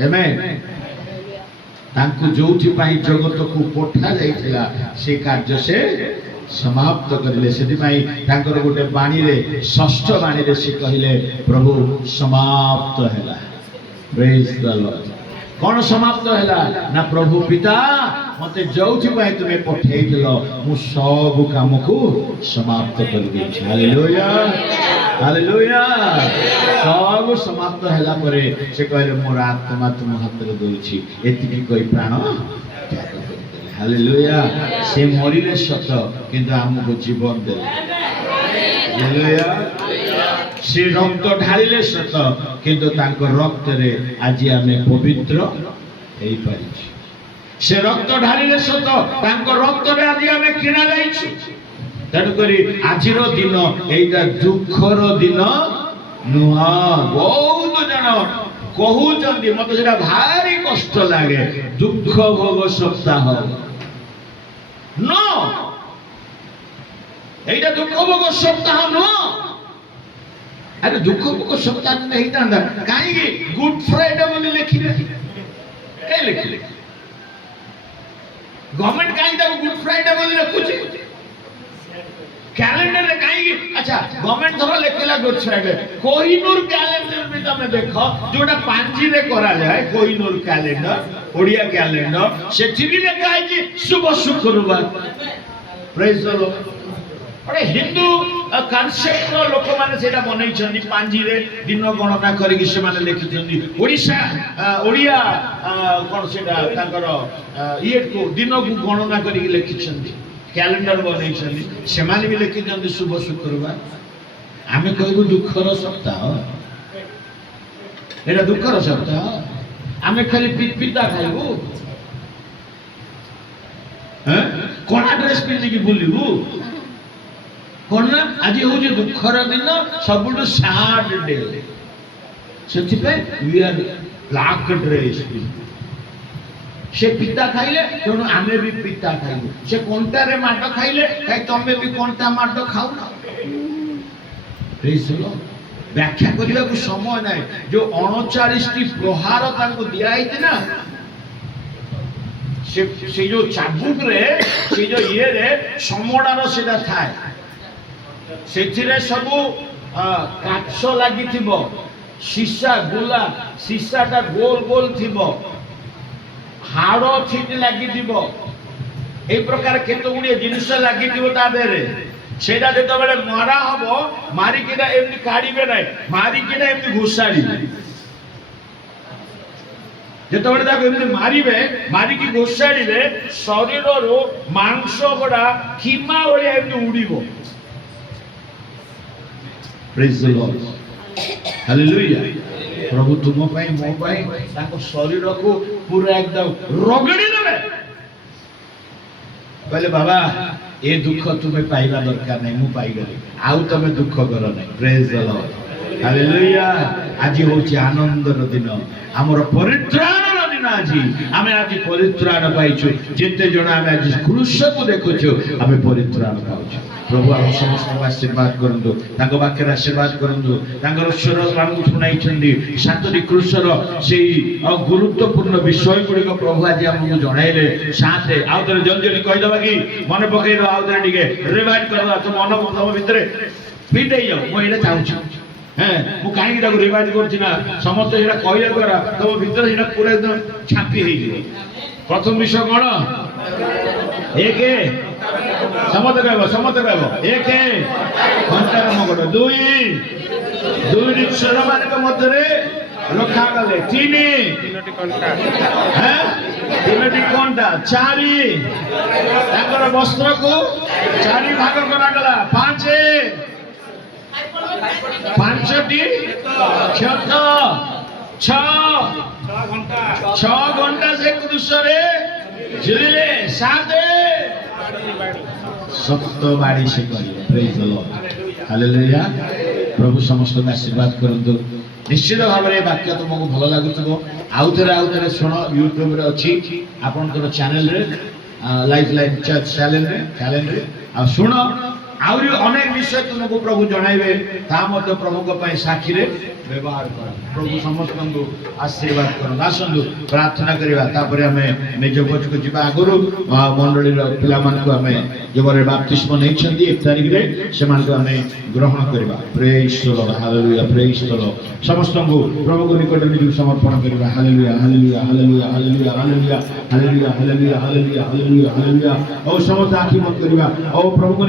आमेन। तांकु जोथि पई जगत को पठा जाइथिला से कार्य से समाप्त करिले सेति पई तांकर गोटे बाणी रे षष्ठ बाणी रे से कहिले प्रभु समाप्त हैला प्रेज द लॉर्ड। कौन समाप्त हैला ना प्रभु पिता मते जोथि पई तुमे पठेइ दिलो मु सब काम को समाप्त कर दै छी हालेलुया हालेलुया। सब समाप्त हैला परे से कहले मोर आत्मा तुम हाथ रे दउ छी एतिकी कोई प्राण त्याग कर देले हालेलुया। से मरिले सत किंतु हमको जीवन देले हालेलुया। से रक्त ढालिले सत किंतु तांको रक्त रे आज आमे पवित्र हेई पारिछि से रक्त ढालिले सत तांको रक्त रे आज आमे किना जाइछु तेणु करी आजिर दिन एइटा दुखर दिन नुहा बहुत जन कहउचंदी मते सेटा भारी कष्ट लागे दुख भोग सप्ताह न एइटा दुख भोग सप्ताह न अरे दुख भोग सप्ताह नहीं था कहीं गुड फ्राइडे बोली लिखिले कहीं लिखिले गवर्नमेंट कहीं गुड फ्राइडे बोली लिखुची कैलेंडर रे कहीं अच्छा गवर्नमेंट थोड़ा लिखला गुड फ्राइडे कोहिनूर कैलेंडर में तमे देखो जोटा पांजी रे करा जाए कोहिनूर कैलेंडर ओडिया कैलेंडर सेठी भी लिखा है कि शुभ शुक्रवार प्रेज द लॉर्ड। अरे हिंदू कॉन्सेप्ट रो लोक माने सेटा बनै छथि पांजी रे दिन गणना करी कि से माने लिखि छथि ओडिसा ओडिया कोन सेटा ताकर ये को दिन को गणना करी कि लिखि छथि कैलेंडर बनै छथि से माने भी लिखि छथि शुभ शुक्रवार आमे कहबो दुखर सप्ताह एटा दुखर सप्ताह आमे खाली पिता खाइबो हैं कोना ड्रेस पिन्हि कि बुलिबो कौन आज हूँ दुखर दिन सब सैड डे से वी आर ब्लैक ड्रेस से पिता खाइले तेणु आमे भी पिता खाइबू से कंटा रे माट खाइले कहीं तमे भी कंटा माट खाऊ ना व्याख्या करने को समय ना जो 39 प्रहार दिया ना से जो चाबुक रे से जो ये रे समोडार सेटा थाए सेथिरे सबु काच लागि थिबो शीशा गुला शीशाटा गोल गोल थिबो हाड़ो छिट लागि थिबो ए प्रकार केतो गुडी जिनिस लागि थिबो ता देरे सेटा जेतो बेले मारा हबो मारी किना एमनी काढीबे नै मारी किना एमनी घुसाडी ଯେତେବେଳେ ତାକୁ ଏମିତି ମାରିବେ, ମାରିକି ଘୋଷାଡ଼ିବେ, ଶରୀରରୁ ମାଂସ ଗୁଡ଼ା ଖିମା ଭଳିଆ ଏମିତି ଉଡ଼ିବ। Praise the Lord. Hallelujah. ପ୍ରଭୁ ତୁମ ପାଇଁ ମୋ ପାଇଁ ତାଙ୍କ ଶରୀରକୁ ପୁରା ଏକଦମ ରଗଡ଼ି ଦେବେ। କହିଲେ ବାବା ଏ ଦୁଃଖ ତୁମେ ପାଇବା ଦରକାର ନାହିଁ, ମୁଁ ପାଇଗଲି, ଆଉ ତମେ ଦୁଃଖ କର ନାହିଁ। Praise the Lord. Hallelujah. ଆଜି ହଉଛି ଆନନ୍ଦର ଦିନ, ଆମର ପରିତ୍ରାଣର ଦିନ। ଆଜି ଆମେ ଆଜି ପରିତ୍ରାଣ ପାଇଛୁ। ଯେତେ ଜଣ ଆମେ ଆଜି କୃଷକୁ ଦେଖୁଛୁ, ଆମେ ପରିତ୍ରାଣ ପାଉଛୁ। ପ୍ରଭୁ ଆମ ସମସ୍ତଙ୍କୁ ଆଶୀର୍ବାଦ କରନ୍ତୁ, ତାଙ୍କ ପାଖରେ ଆଶୀର୍ବାଦ କରନ୍ତୁ। ତାଙ୍କର ସ୍ୱର ଆମକୁ ଶୁଣାଇଛନ୍ତି, ସାତଟି କୃଷର ସେଇ ଗୁରୁତ୍ୱପୂର୍ଣ୍ଣ ବିଷୟ ଗୁଡ଼ିକ ପ୍ରଭୁ ଆଜି ଆମକୁ ଜଣାଇଲେ। ସାତେ ଆଉ ଥରେ ଜଲ୍ଦି ଜଲ୍ଦି କହିଦେବା କି, ମନେ ପକେଇଦେବା, ଆଉ ଥରେ ଟିକେ ରିଭାଇଣ୍ଡ କରିଦେବା। ତମ ମନ ତମ ଭିତରେ ଫିଟ୍ ହେଇଯାଉ। ମୁଁ ଏଇଟା ଚାହୁଁଛି। ମୁଁ କାହିଁକି ତାକୁ ରିଭାଇଣ୍ଡ କରୁଛି ନା, ସମସ୍ତେ ସେଇଟା କହିବା ଦ୍ୱାରା ତମ ଭିତରେ ସେଇଟା ପୁରା ଏକଦମ ଛାପି ହେଇଯିବ। ପ୍ରଥମ ବିଷୟ କଣ? ଏକ ସମସ୍ତେ କହିବ, ସମସ୍ତେ କହିବ ଏକ ଘଣ୍ଟାର ମଗଟ। ଦୁଇଟି ମାନଙ୍କ ମଧ୍ୟରେ ରଖାଗଲେ। ତିନୋଟି କଣ୍ଟା। ଚାରି ତାଙ୍କର ବସ୍ତ୍ରକୁ ଚାରି ଭାଗ କରାଗଲା। ପାଞ୍ଚଟି କ୍ଷତ। ଛଅ ଘଣ୍ଟା ସେ କୃଷରେ ଝୁଲିଲେ। ସପ୍ତ ବାଡ଼ି ସେ କରିବେ। Praise the Lord. Hallelujah. ପ୍ରଭୁ ସମସ୍ତଙ୍କୁ ଆଶୀର୍ବାଦ କରନ୍ତୁ। ନିଶ୍ଚିତ ଭାବରେ ଏ ବାକ୍ୟ ତୁମକୁ ଭଲ ଲାଗୁଥିବ। ଆଉ ଥରେ ଶୁଣ, ୟୁଟ୍ୟୁବରେ ଅଛି, ଆପଣଙ୍କର ଚ୍ୟାନେଲରେ, ଲାଇଫ୍ ଲାଇନ୍ ଚର୍ଚ୍ଚ ଚ୍ୟାନେଲରେ। ଆଉ ଶୁଣ, ଆହୁରି ଅନେକ ବିଷୟ ତୁମକୁ ପ୍ରଭୁ ଜଣାଇବେ, ତାହା ମଧ୍ୟ ପ୍ରଭୁଙ୍କ ପାଇଁ ସାକ୍ଷୀରେ ବ୍ୟବହାର କର। ପ୍ରଭୁ ସମସ୍ତଙ୍କୁ ଆଶୀର୍ବାଦ କରନ୍ତୁ। ଆସନ୍ତୁ ପ୍ରାର୍ଥନା କରିବା, ତାପରେ ଆମେ ନିଜ ପଛକୁ ଯିବା। ଆଗରୁ ମଣ୍ଡଳୀର ପିଲାମାନଙ୍କୁ ଆମେ ଯେଉଁମାନେ ବାପ୍ତିସ୍ମ ନେଇଛନ୍ତି 1 ତାରିଖରେ, ସେମାନଙ୍କୁ ଆମେ ଗ୍ରହଣ କରିବା। ପ୍ରେଜ୍ ଦ ଲର୍ଡ। ହାଲେଲୁୟା। ପ୍ରେଜ୍ ଦ ଲର୍ଡ। ସମସ୍ତଙ୍କୁ ପ୍ରଭୁଙ୍କ ନିକଟରେ ନିଜକୁ ସମର୍ପଣ କରିବା। Hallelujah, hallelujah, hallelujah, hallelujah, hallelujah, hallelujah, hallelujah, hallelujah, hallelujah, hallelujah. ଆଉ ସମସ୍ତେ ଆଖି ବନ୍ଦ କରିବା। ଆଉ ପ୍ରଭୁଙ୍କ